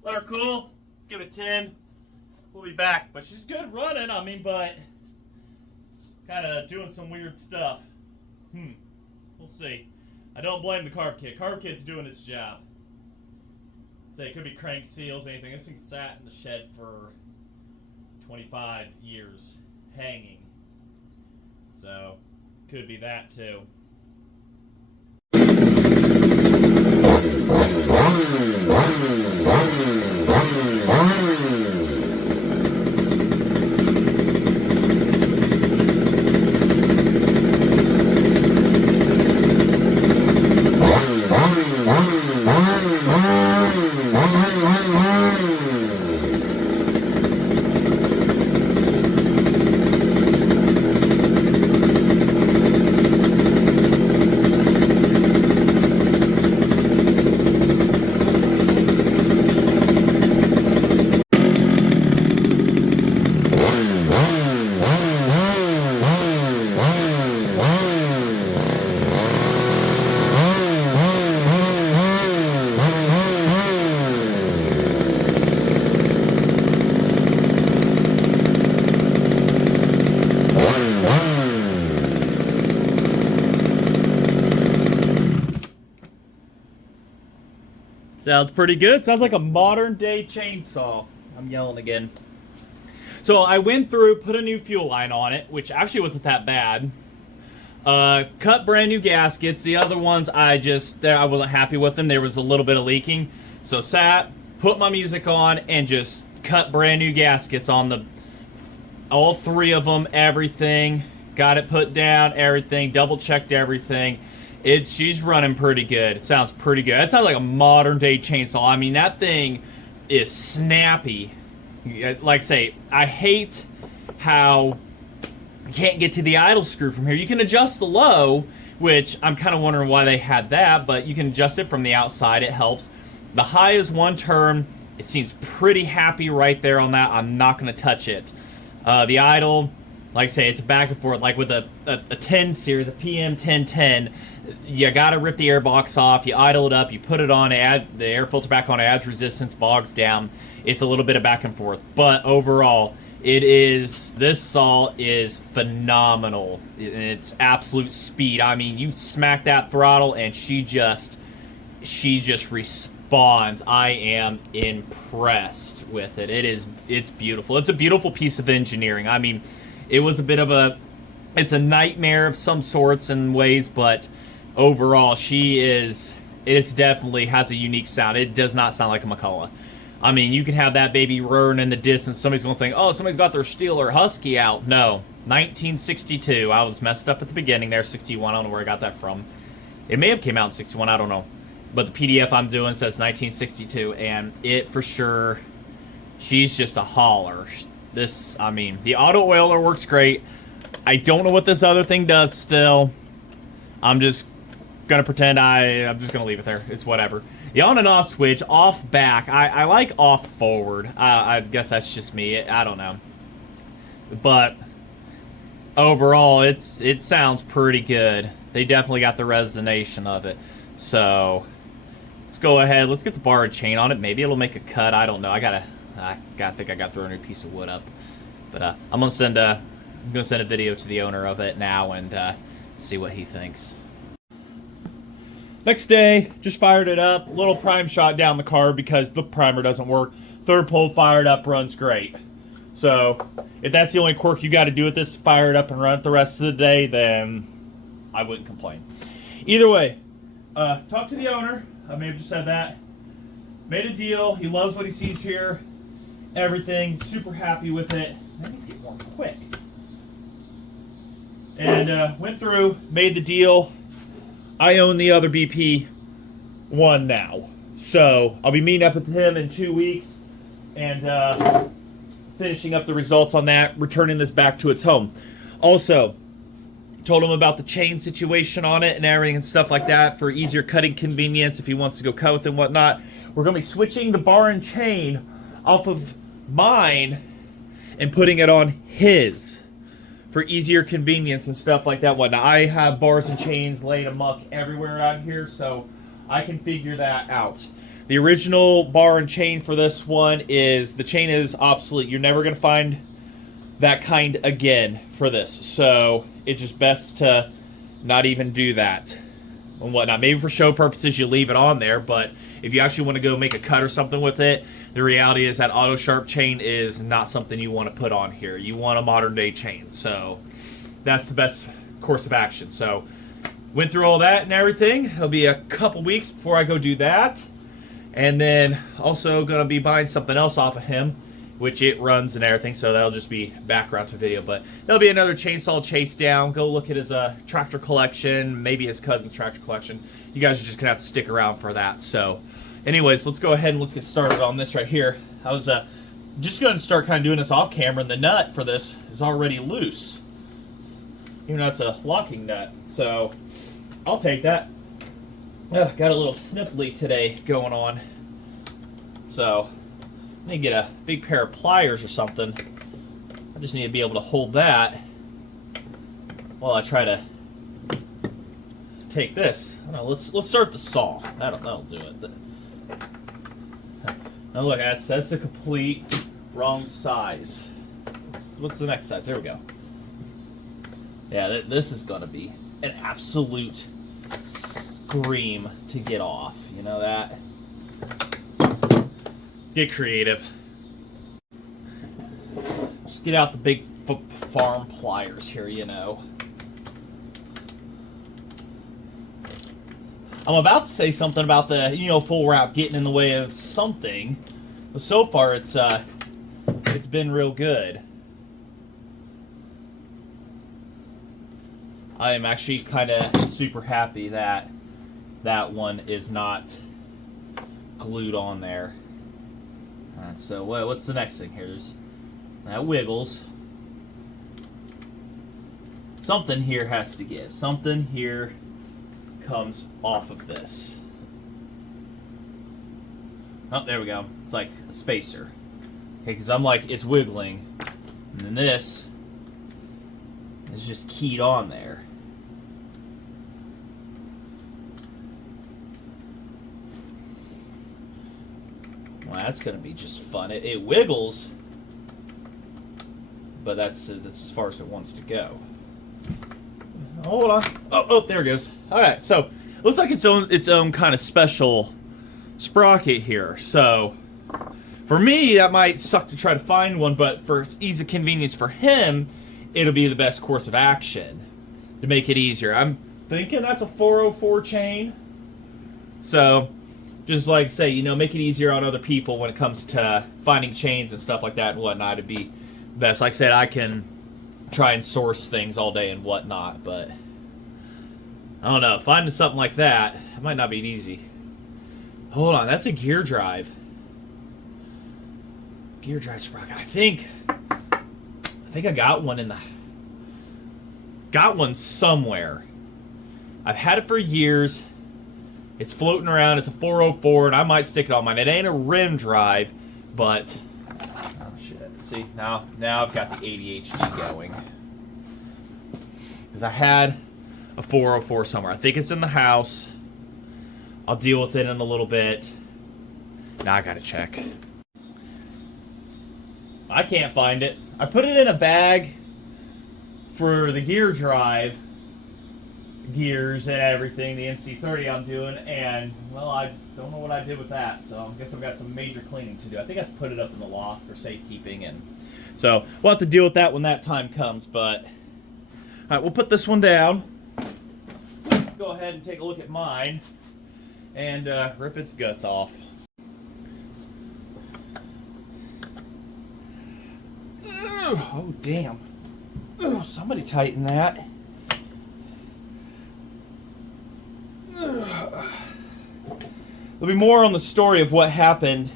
Let her cool. Let's give it 10. We'll be back. But she's good running, I mean, but kind of doing some weird stuff. We'll see. I don't blame the carb kit. Carb kit's doing its job. Say it could be crank seals, anything. This thing sat in the shed for 25 years, hanging. So, could be that too. Sounds pretty good. Sounds like a modern day chainsaw. I'm yelling again. So I went through, put a new fuel line on it, which actually wasn't that bad. Cut brand new gaskets. The other ones I wasn't happy with them. There was a little bit of leaking. So sat, put my music on, and just cut brand new gaskets on all three of them, everything. Got it put down, everything, double checked everything. She's running pretty good. It sounds pretty good. It sounds like a modern day chainsaw. I mean, that thing is snappy. Like I say, I hate how you can't get to the idle screw from here. You can adjust the low, which I'm kind of wondering why they had that, but you can adjust it from the outside. It helps. The high is one turn. It seems pretty happy right there on that. I'm not going to touch it. The idle, like I say, it's back and forth. Like with a 10 series, a PM 1010, you got to rip the air box off. You idle it up. You put it on, add the air filter back on, adds resistance, bogs down. It's a little bit of back and forth. But overall, this saw is phenomenal. It's absolute speed. I mean, you smack that throttle and she just responds. I am impressed with it. It's beautiful. It's a beautiful piece of engineering. I mean, it was a bit of it's a nightmare of some sorts and ways, but overall, it definitely has a unique sound. It does not sound like a McCulloch. I mean, you can have that baby roaring in the distance. Somebody's going to think, oh, somebody's got their Steeler Husky out. No, 1962. I was messed up at the beginning there, 61. I don't know where I got that from. It may have came out in 61. I don't know. But the PDF I'm doing says 1962, and it for sure, she's just a hauler. The auto oiler works great. I don't know what this other thing does still. I'm just going to pretend I'm just going to leave it there. It's whatever. The on and off switch, off back. I like off forward. I guess that's just me. I don't know. But overall, it sounds pretty good. They definitely got the resonation of it. So let's go ahead. Let's get the bar and chain on it. Maybe it'll make a cut. I don't know. I think I gotta throw a new piece of wood up. But I'm gonna send a video to the owner of it now and see what he thinks. Next day, just fired it up. Little prime shot down the carb because the primer doesn't work. Third pull fired up, runs great. So if that's the only quirk you got to do with this, fire it up and run it the rest of the day, then I wouldn't complain. Either way, talk to the owner. I may have just said that. Made a deal. He loves what he sees here. Everything. Super happy with it. That needs to get warm quick. And went through, made the deal. I own the other BP1 now. So I'll be meeting up with him in 2 weeks and finishing up the results on that, returning this back to its home. Also, told him about the chain situation on it and everything and stuff like that for easier cutting convenience if he wants to go cut with it and whatnot. We're going to be switching the bar and chain off of mine and putting it on his for easier convenience and stuff like that. Whatnot. I have bars and chains laying amok everywhere out here, so I can figure that out. The original bar and chain for this one the chain is obsolete. You're never going to find that kind again for this, so it's just best to not even do that and whatnot. Maybe for show purposes you leave it on there, but if you actually want to go make a cut or something with it, the reality is that auto sharp chain is not something you want to put on here. You want a modern day chain, so that's the best course of action. So went through all that and everything. It'll be a couple weeks before I go do that, and then also gonna be buying something else off of him, which it runs and everything, so that'll just be background to video. But there'll be another chainsaw chase down. Go look at his tractor collection, maybe his cousin's tractor collection. You guys are just gonna have to stick around for that. So anyways, let's go ahead and let's get started on this right here. I was just going to start kind of doing this off camera, and the nut for this is already loose. Even though it's a locking nut. So I'll take that. Got a little sniffly today going on. So I need to get a big pair of pliers or something. I just need to be able to hold that while I try to take this. I don't know, let's start the saw. That'll do it. Now look, that's the complete wrong size. What's the next size? There we go. Yeah, this is gonna be an absolute scream to get off. You know that? Get creative. Just get out the big farm pliers here, you know. I'm about to say something about the, full wrap getting in the way of something, but so far it's been real good. I am actually kind of super happy that that one is not glued on there. So what's the next thing here? That wiggles. Something here has to give. Something here comes off of this. Oh, there we go. It's like a spacer. Okay, because I'm like, it's wiggling. And then this is just keyed on there. Well, that's going to be just fun. It wiggles, but that's as far as it wants to go. Hold on. Oh, there it goes. All right, so it looks like its own kind of special sprocket here. So for me, that might suck to try to find one, but for ease of convenience for him, it'll be the best course of action to make it easier. I'm thinking that's a 404 chain. So just like say, you know, make it easier on other people when it comes to finding chains and stuff like that and whatnot. It'd be best. Like I said, I can try and source things all day and whatnot, but I don't know. Finding something like that, it might not be easy. Hold on, that's a gear drive. Gear drive sprocket. I think I got one got one somewhere. I've had it for years. It's floating around. It's a 404, and I might stick it on mine. It ain't a rim drive, but oh shit. See, now I've got the ADHD going. Because I had a 404 somewhere. I think it's in the house. I'll deal with it in a little bit. Now I gotta check. I can't find it. I put it in a bag for the gear drive, gears and everything, the MC30 I'm doing, and, well, I don't know what I did with that, so I guess I've got some major cleaning to do. I think I put it up in the loft for safekeeping, and so we'll have to deal with that when that time comes, but all right, we'll put this one down. Let's go ahead and take a look at mine and rip its guts off. Oh, damn. Oh, somebody tighten that. There'll be more on the story of what happened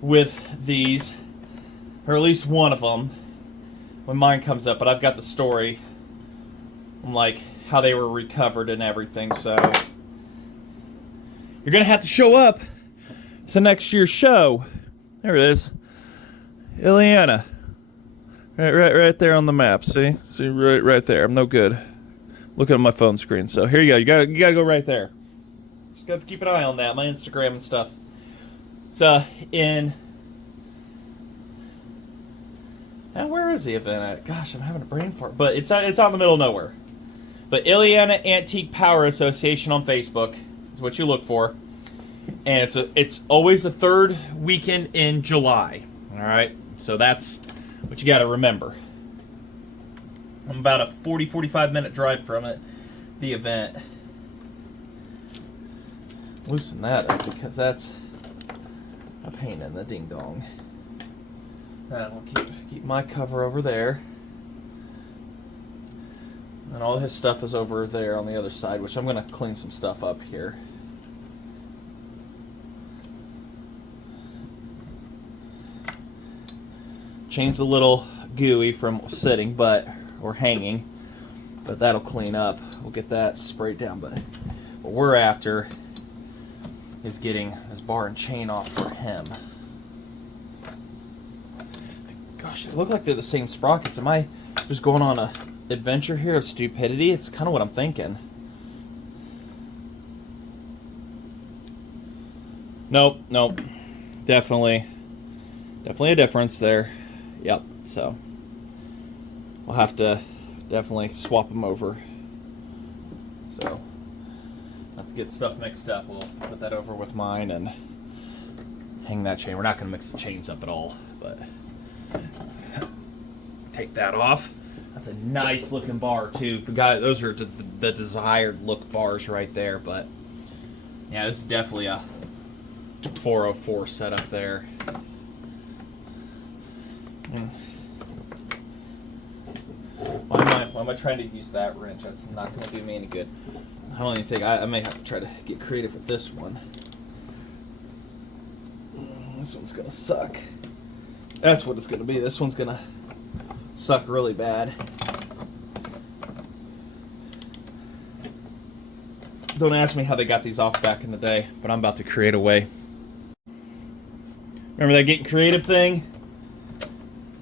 with these, or at least one of them, when mine comes up, but I've got the story on, like, how they were recovered and everything, so you're gonna have to show up to next year's show. There it is. Ileana. Right there on the map. See right there. I'm no good. Looking at my phone screen. So here you go. You gotta go right there. Just got to keep an eye on that. My Instagram and stuff. It's in. Now where is the event at? Gosh, I'm having a brain fart. But it's out in the middle of nowhere. But Ileana Antique Power Association on Facebook is what you look for, and it's always the third weekend in July. All right, so that's what you got to remember. I'm about a 45 minute drive from it, the event. Loosen that up because that's a pain in the ding dong. And we'll keep my cover over there. And all his stuff is over there on the other side, which I'm going to clean some stuff up here. Chain's a little gooey from sitting, or hanging, but that'll clean up. We'll get that sprayed down, but what we're after is getting this bar and chain off for him. Gosh, they look like they're the same sprockets. Am I just going on a adventure here of stupidity? It's kind of what I'm thinking. Nope. Definitely a difference there. Yep, so we'll have to definitely swap them over. So let's get stuff mixed up. We'll put that over with mine and hang that chain. We're not going to mix the chains up at all, but take that off. That's a nice looking bar too. Those are the desired look bars right there, but yeah, this is definitely a 404 setup there. Why am I trying to use that wrench? That's not going to do me any good. I don't even think I may have to try to get creative with this one. This one's gonna suck. That's what it's gonna be. This one's gonna suck really bad. Don't ask me how they got these off back in the day, but I'm about to create a way. Remember that getting creative thing?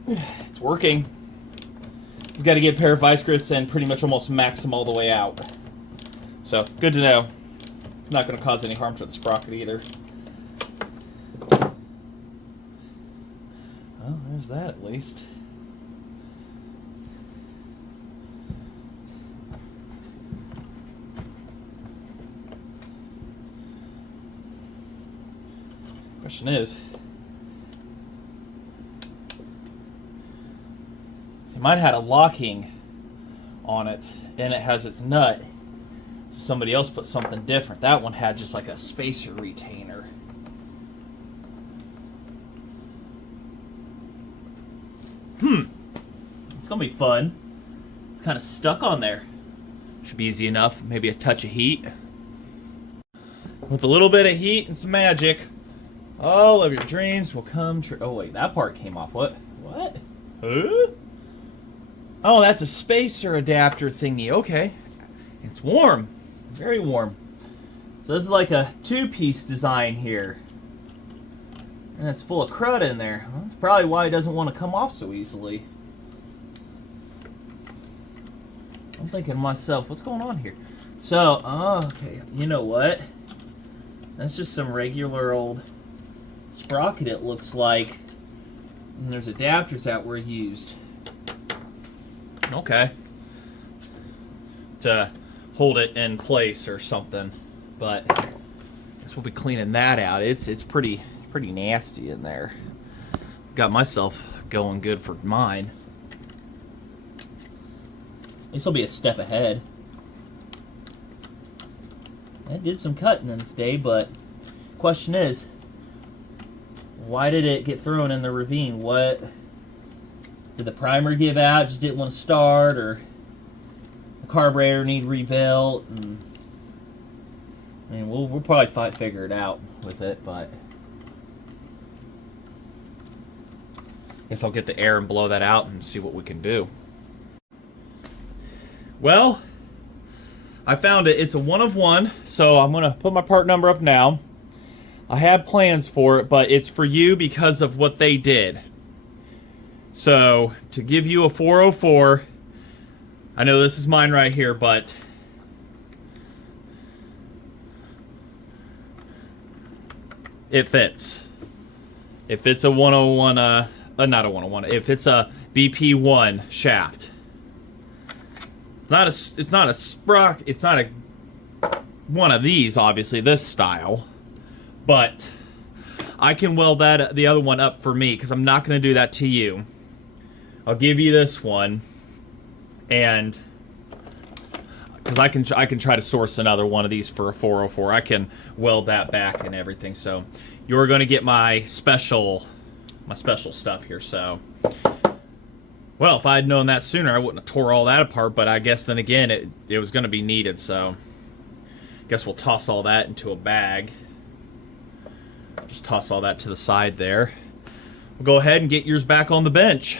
It's working. You've got to get a pair of vice grips and pretty much almost max them all the way out. So, good to know. It's not going to cause any harm to the sprocket either. Well, there's that at least. Question is, mine had a locking on it, and it has its nut. Somebody else put something different. That one had just like a spacer retainer. It's gonna be fun. It's kind of stuck on there. Should be easy enough. Maybe a touch of heat. With a little bit of heat and some magic, all of your dreams will come true. Oh wait, that part came off. What? Huh? Oh, that's a spacer adapter thingy. Okay. It's warm. Very warm. So this is like a two-piece design here. And it's full of crud in there. Well, that's probably why it doesn't want to come off so easily. I'm thinking to myself, what's going on here? So, okay, you know what? That's just some regular old sprocket, it looks like. And there's adapters that were used. Okay. To hold it in place or something. But I guess we'll be cleaning that out. It's pretty nasty in there. Got myself going good for mine. This will be a step ahead. I did some cutting in this day, but question is, why did it get thrown in the ravine? What did the primer give out? Just didn't want to start, or the carburetor need rebuilt? And I mean, we'll probably figure it out with it, but I guess I'll get the air and blow that out and see what we can do. Well, I found it. It's a 1 of 1, so I'm going to put my part number up now. I had plans for it, but it's for you because of what they did. So, to give you a 404, I know this is mine right here, but it fits. If it's a 101, not a 101, if it's a BP1 shaft. It's not a sprocket, it's not a one of these, obviously, this style. But I can weld that the other one up for me, because I'm not going to do that to you. I'll give you this one, and because I can try to source another one of these for a 404. I can weld that back and everything. So you're going to get my special stuff here. So, well, if I had known that sooner, I wouldn't have tore all that apart. But I guess then again, it was going to be needed. So I guess we'll toss all that into a bag. Just toss all that to the side there. We'll go ahead and get yours back on the bench.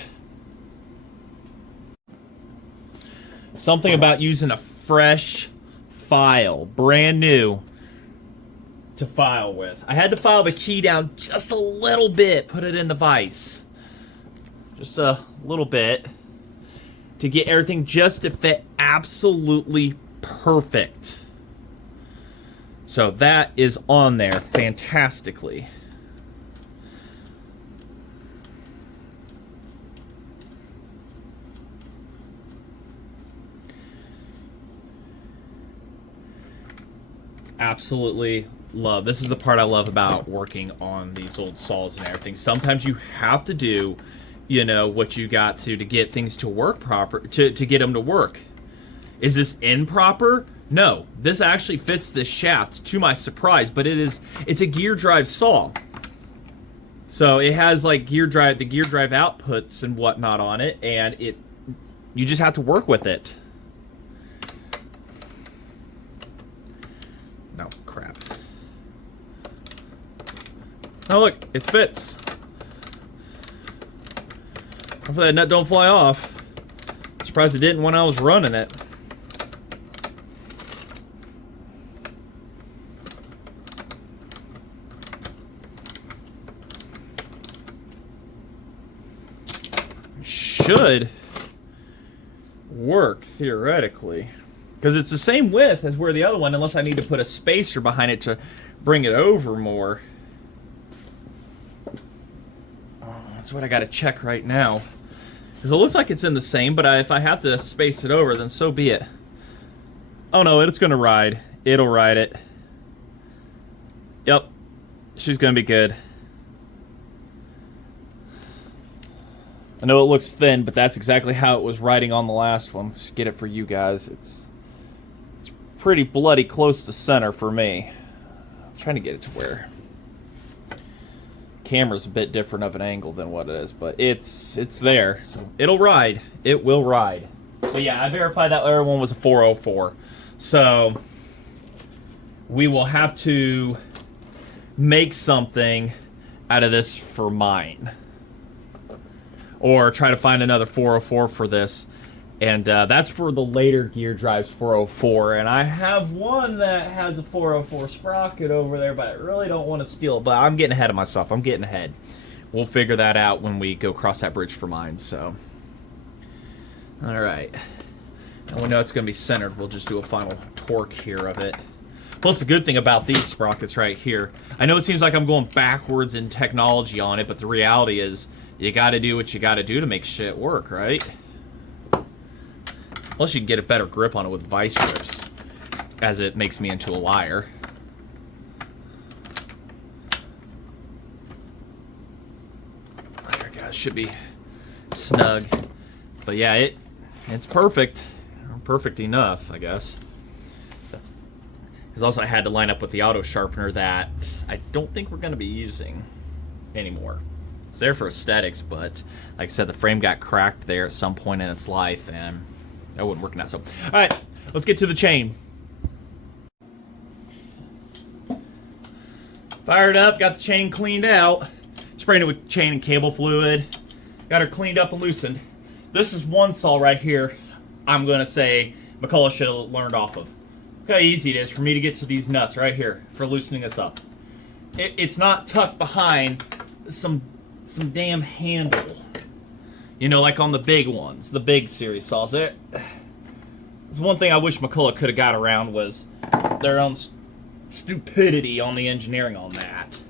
Something about using a fresh file, brand new, to file with. I had to file the key down just a little bit, put it in the vise. Just a little bit to get everything just to fit absolutely perfect. So that is on there fantastically. Absolutely love. This is the part I love about working on these old saws and everything. Sometimes you have to do, you know, what you got to get things to work proper, to get them to work. Is this improper? No, this actually fits this shaft to my surprise, but it's a gear drive saw. So it has like the gear drive outputs and whatnot on it, and you just have to work with it. No, crap. Oh look, it fits. Hopefully that nut don't fly off. I'm surprised it didn't when I was running it. Should work theoretically, because it's the same width as where the other one, unless I need to put a spacer behind it to bring it over more. That's what I got to check right now, because it looks like it's in the same, but if I have to space it over, then so be it. Oh no, it's gonna ride. It'll ride it. Yep, she's gonna be good. I know it looks thin, but that's exactly how it was riding on the last one. Let's get it for you guys. It's pretty bloody close to center for me. I'm trying to get it to where camera's a bit different of an angle than what it is, but it's there. So it'll ride. It will ride. But yeah, I verified that other one was a 404. So we will have to make something out of this for mine. Or try to find another 404 for this. And that's for the later gear drives 404. And I have one that has a 404 sprocket over there, but I really don't want to steal it. But I'm getting ahead of myself. I'm getting ahead. We'll figure that out when we go cross that bridge for mine. So, all right. And we know it's going to be centered. We'll just do a final torque here of it. Plus, the good thing about these sprockets right here, I know it seems like I'm going backwards in technology on it, but the reality is you got to do what you got to do to make shit work, right? Plus, you can get a better grip on it with vice grips, as it makes me into a liar. There we go. Should be snug. But yeah, it's perfect. Perfect enough, I guess. Because also I had to line up with the auto sharpener that I don't think we're going to be using anymore. It's there for aesthetics, but like I said, the frame got cracked there at some point in its life, and that wasn't working out. So, all right, let's get to the chain. Fired up, got the chain cleaned out. Sprayed it with chain and cable fluid. Got her cleaned up and loosened. This is one saw right here I'm going to say McCulloch should have learned off of. Look how easy it is for me to get to these nuts right here for loosening this up. It's not tucked behind some damn handle. You know, like on the big ones, the big series saws. There's one thing I wish McCulloch could have got around was their own stupidity on the engineering on that.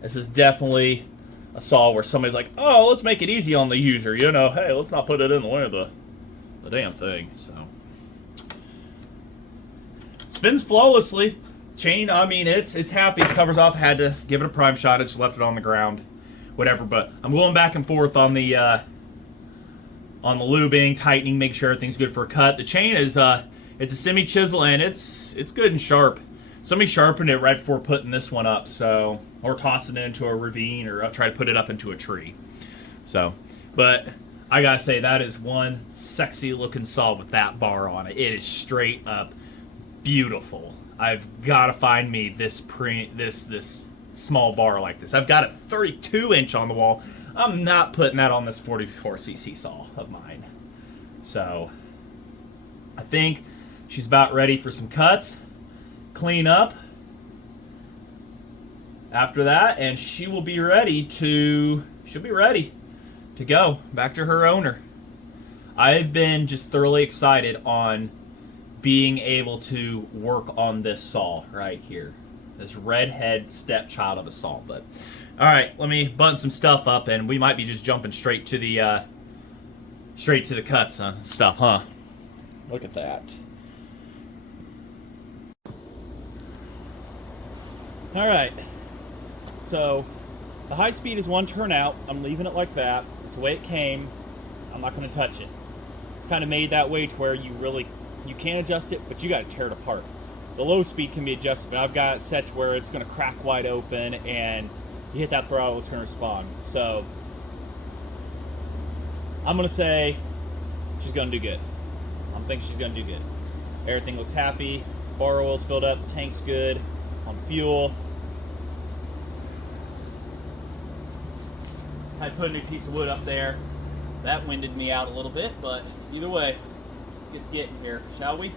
This is definitely a saw where somebody's like, oh, let's make it easy on the user. You know, hey, let's not put it in the way of the damn thing. So spins flawlessly. Chain, I mean, it's happy. It covers off. Had to give it a prime shot. I just left it on the ground. Whatever, but I'm going back and forth on the lubing, tightening, make sure everything's good for a cut. The chain is it's a semi chisel and it's good and sharp. Somebody sharpened it right before putting this one up, so or tossing it into a ravine, or I'll try to put it up into a tree. So, but I gotta say that is one sexy looking saw with that bar on it. It is straight up beautiful. I've got to find me this small bar like this. I've got a 32-inch on the wall. I'm not putting that on this 44cc saw of mine. So I think she's about ready for some cuts, clean up after that, and she will be ready to go back to her owner. I've been just thoroughly excited on being able to work on this saw right here. This redhead stepchild of a saw. But all right, let me button some stuff up, and we might be just jumping straight to the cuts and stuff, huh? Look at that. All right. So the high speed is one turn out. I'm leaving it like that. It's the way it came. I'm not going to touch it. It's kind of made that way to where you can adjust it, but you got to tear it apart. The low speed can be adjusted, but I've got it set to where it's going to crack wide open, and you hit that throttle, it's going to respond. So I'm going to say she's going to do good. I'm thinking she's going to do good. Everything looks happy. Bar oil's filled up. Tank's good on fuel. I put a new piece of wood up there. That winded me out a little bit, but either way, let's get getting here, shall we?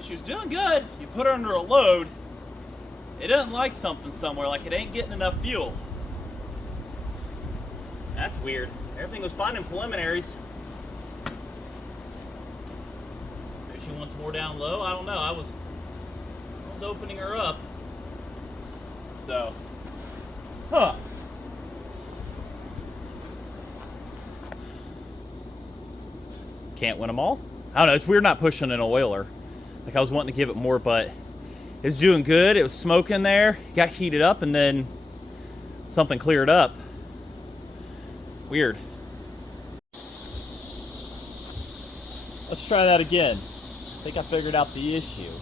She was doing good. You put her under a load, it doesn't like something somewhere, like it ain't getting enough fuel. That's weird. Everything was fine in preliminaries. Maybe she wants more down low. I don't know. I was opening her up. So, can't win them all. I don't know. It's weird not pushing an oiler. Like I was wanting to give it more, but it was doing good. It was smoking there. Got heated up, and then something cleared up. Weird. Let's try that again. I think I figured out the issue.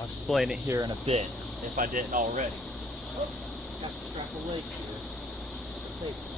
I'll explain it here in a bit, if I didn't already. Oh, got to strap a leg here. Hey.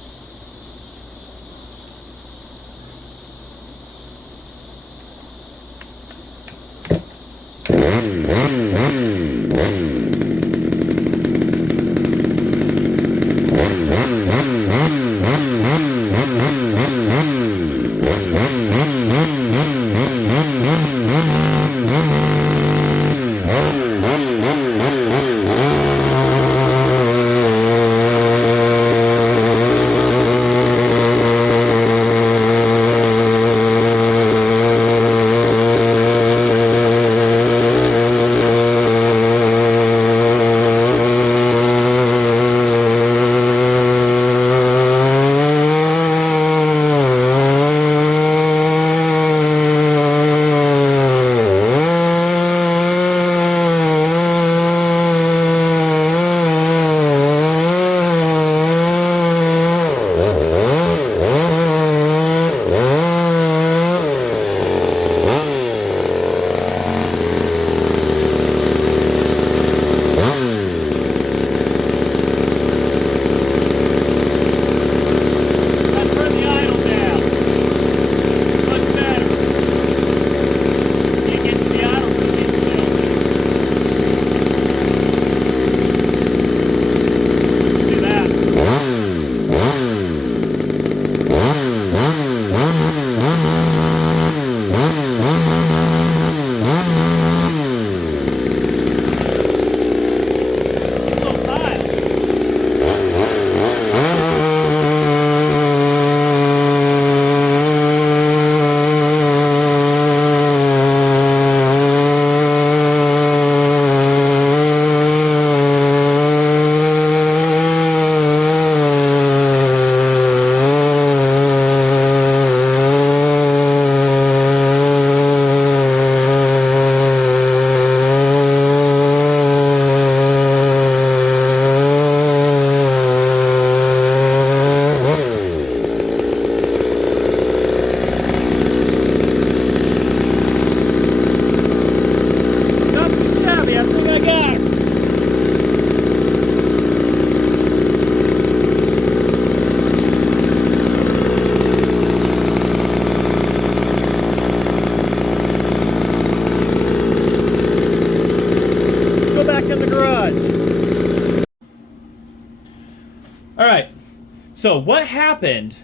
So what happened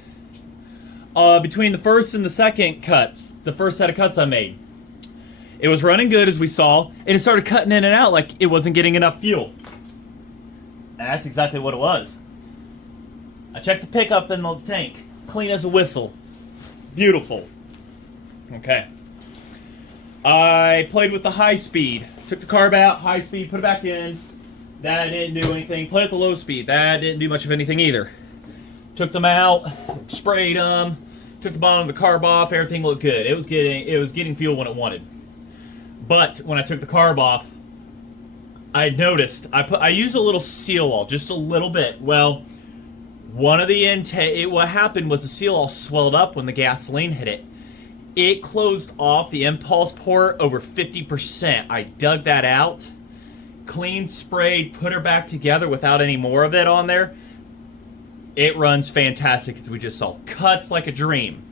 between the first and the second cuts, the first set of cuts I made? It was running good, as we saw, and it started cutting in and out like it wasn't getting enough fuel. And that's exactly what it was. I checked the pickup in the tank. Clean as a whistle. Beautiful. Okay. I played with the high speed. Took the carb out, high speed, put it back in. That didn't do anything. Played with the low speed. That didn't do much of anything either. Took them out, sprayed them, took the bottom of the carb off. Everything looked good. It was getting fuel when it wanted. But when I took the carb off, I noticed I used a little seal all, just a little bit. Well, one of the what happened was the seal all swelled up when the gasoline hit it. It closed off the impulse port over 50%. I dug that out, clean, sprayed, put her back together without any more of it on there. It runs fantastic, as we just saw. Cuts like a dream.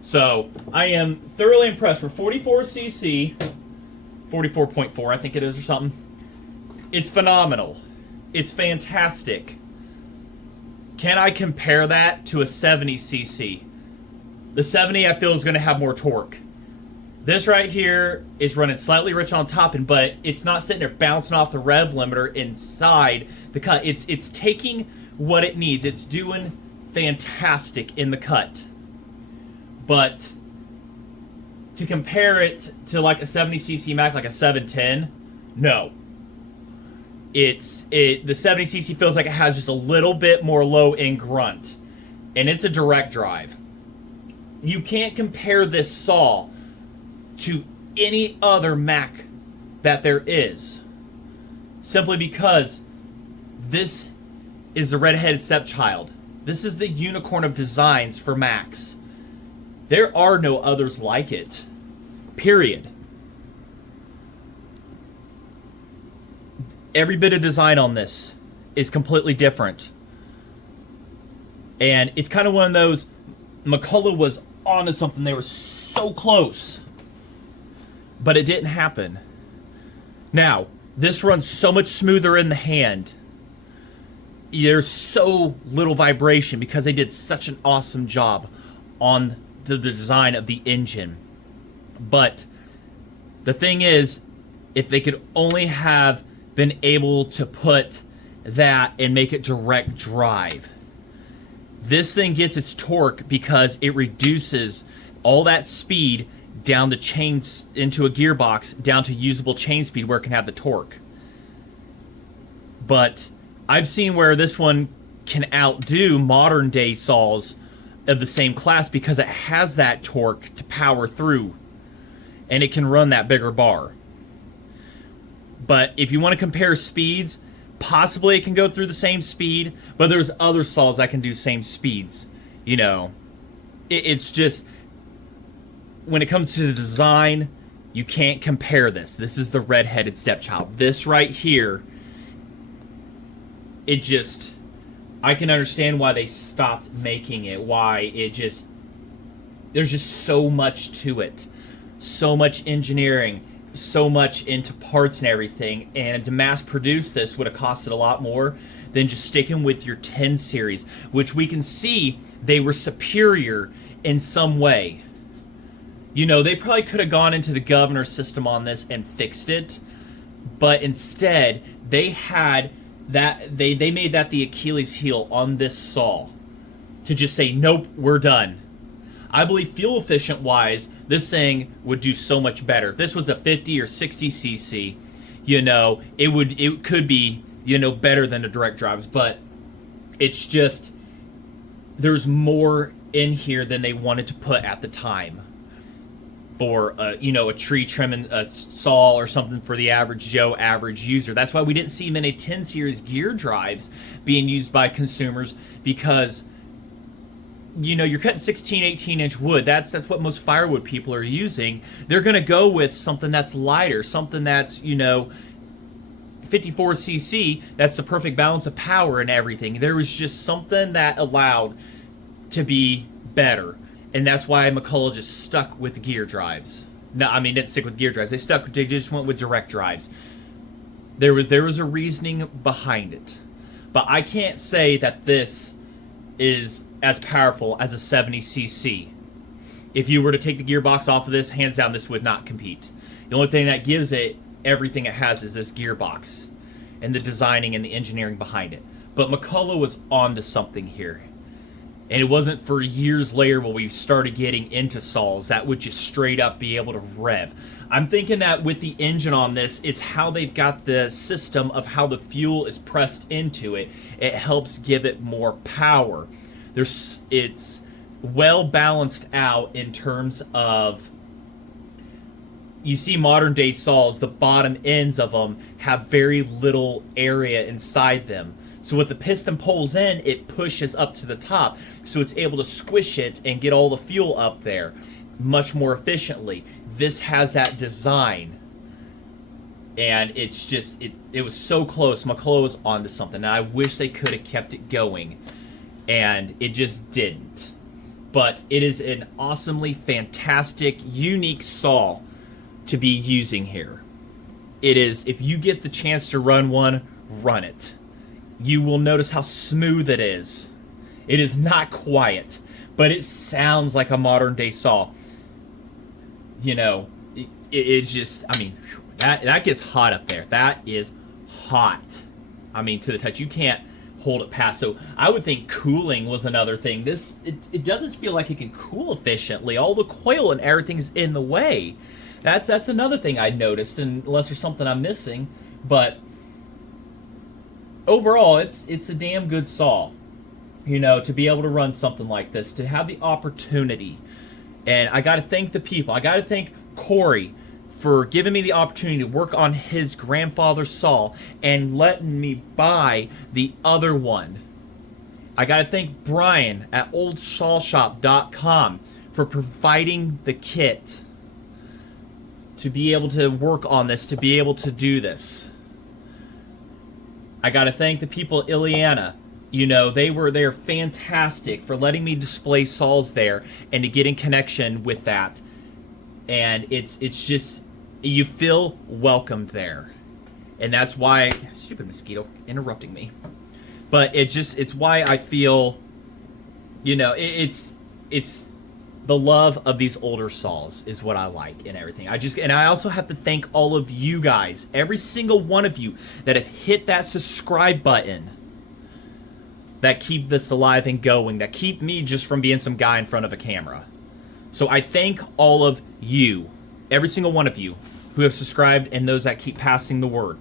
So, I am thoroughly impressed. For 44cc, 44.4 I think it is or something, it's phenomenal. It's fantastic. Can I compare that to a 70cc? The 70 I feel is going to have more torque. This right here is running slightly rich on top, but it's not sitting there bouncing off the rev limiter inside the cut. It's taking what it needs. It's doing fantastic in the cut. But to compare it to like a 70cc max, like a 710, no. The 70cc feels like it has just a little bit more low end grunt, and it's a direct drive. You can't compare this saw to any other Mac that there is, simply because this is the red-headed stepchild. This is the unicorn of designs for Macs. There are no others like it. Period. Every bit of design on this is completely different. And it's kind of one of those, McCulloch was onto something. They were so close. But it didn't happen. Now, this runs so much smoother in the hand. There's so little vibration because they did such an awesome job on the design of the engine. But the thing is, if they could only have been able to put that and make it direct drive. This thing gets its torque because it reduces all that speed down the chains into a gearbox, down to usable chain speed where it can have the torque. But I've seen where this one can outdo modern day saws of the same class because it has that torque to power through, and it can run that bigger bar. But if you want to compare speeds, possibly it can go through the same speed, but there's other saws that can do same speeds. You know, it's just, when it comes to the design, you can't compare this. This is the red-headed stepchild. This right here, it just, I can understand why they stopped making it, why it just, there's just so much to it. So much engineering, so much into parts and everything, and to mass produce this would have costed a lot more than just sticking with your 10 series, which we can see they were superior in some way. You know, they probably could have gone into the governor system on this and fixed it, but instead they had that, they made that the Achilles heel on this saw to just say, nope, we're done. I believe fuel efficient wise, this thing would do so much better. If this was a 50 or 60 cc, you know, it could be, you know, better than the direct drives, but it's just, there's more in here than they wanted to put at the time for you know, a tree trimming saw or something for the average Joe, average user. That's why we didn't see many 10 series gear drives being used by consumers, because, you know, you're cutting 16, 18-inch wood. That's what most firewood people are using. They're going to go with something that's lighter, something that's, you know, 54cc. That's the perfect balance of power and everything. There was just something that allowed to be better. And that's why McCulloch just stuck with gear drives. No, I mean, didn't stick with gear drives. They just went with direct drives. There was a reasoning behind it. But I can't say that this is as powerful as a 70cc. If you were to take the gearbox off of this, hands down, this would not compete. The only thing that gives it everything it has is this gearbox and the designing and the engineering behind it. But McCulloch was onto something here. And it wasn't for years later when we started getting into saws that would just straight up be able to rev. I'm thinking that with the engine on this, it's how they've got the system of how the fuel is pressed into it. It helps give it more power. It's well balanced out in terms of, you see modern day saws, the bottom ends of them have very little area inside them. So with the piston pulls in, it pushes up to the top, so it's able to squish it and get all the fuel up there much more efficiently. This has that design, and it's just, it was so close. McCulloch was onto something, and I wish they could have kept it going, and it just didn't. But it is an awesomely fantastic, unique saw to be using here. It is, if you get the chance to run one, run it. You will notice how smooth it is. It is not quiet, but it sounds like a modern day saw. You know, it just, I mean, that gets hot up there. That is hot. I mean, to the touch. You can't hold it past. So I would think cooling was another thing. It doesn't feel like it can cool efficiently. All the coil and everything's in the way. That's another thing I noticed, unless there's something I'm missing. But overall, it's a damn good saw, you know, to be able to run something like this, to have the opportunity. And I got to thank the people. I got to thank Corey for giving me the opportunity to work on his grandfather's saw and letting me buy the other one. I got to thank Brian at oldsawshop.com for providing the kit to be able to work on this, to be able to do this. I got to thank the people at Ileana. You know, they're fantastic for letting me display saws there and to get in connection with that. And it's just, you feel welcomed there. And that's why, stupid mosquito interrupting me. But it's why I feel, you know, it's the love of these older saws is what I like and everything. And I also have to thank all of you guys, every single one of you that have hit that subscribe button, that keep this alive and going, that keep me just from being some guy in front of a camera. So I thank all of you, every single one of you who have subscribed and those that keep passing the word.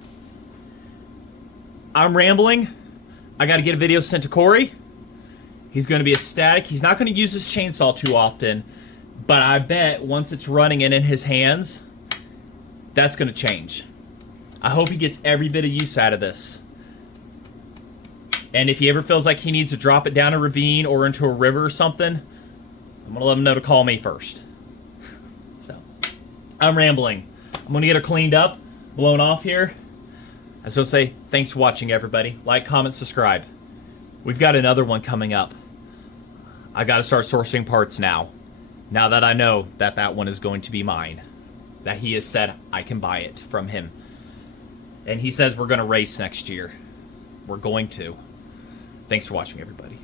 I'm rambling. I got to get a video sent to Corey. He's going to be ecstatic. He's not going to use this chainsaw too often, but I bet once it's running and in his hands, that's going to change. I hope he gets every bit of use out of this. And if he ever feels like he needs to drop it down a ravine or into a river or something, I'm going to let him know to call me first. So, I'm rambling. I'm going to get her cleaned up, blown off here. I was going to say, thanks for watching, everybody. Like, comment, subscribe. We've got another one coming up. I got to start sourcing parts now. Now that I know that that one is going to be mine. That he has said I can buy it from him. And he says we're going to race next year. We're going to. Thanks for watching, everybody.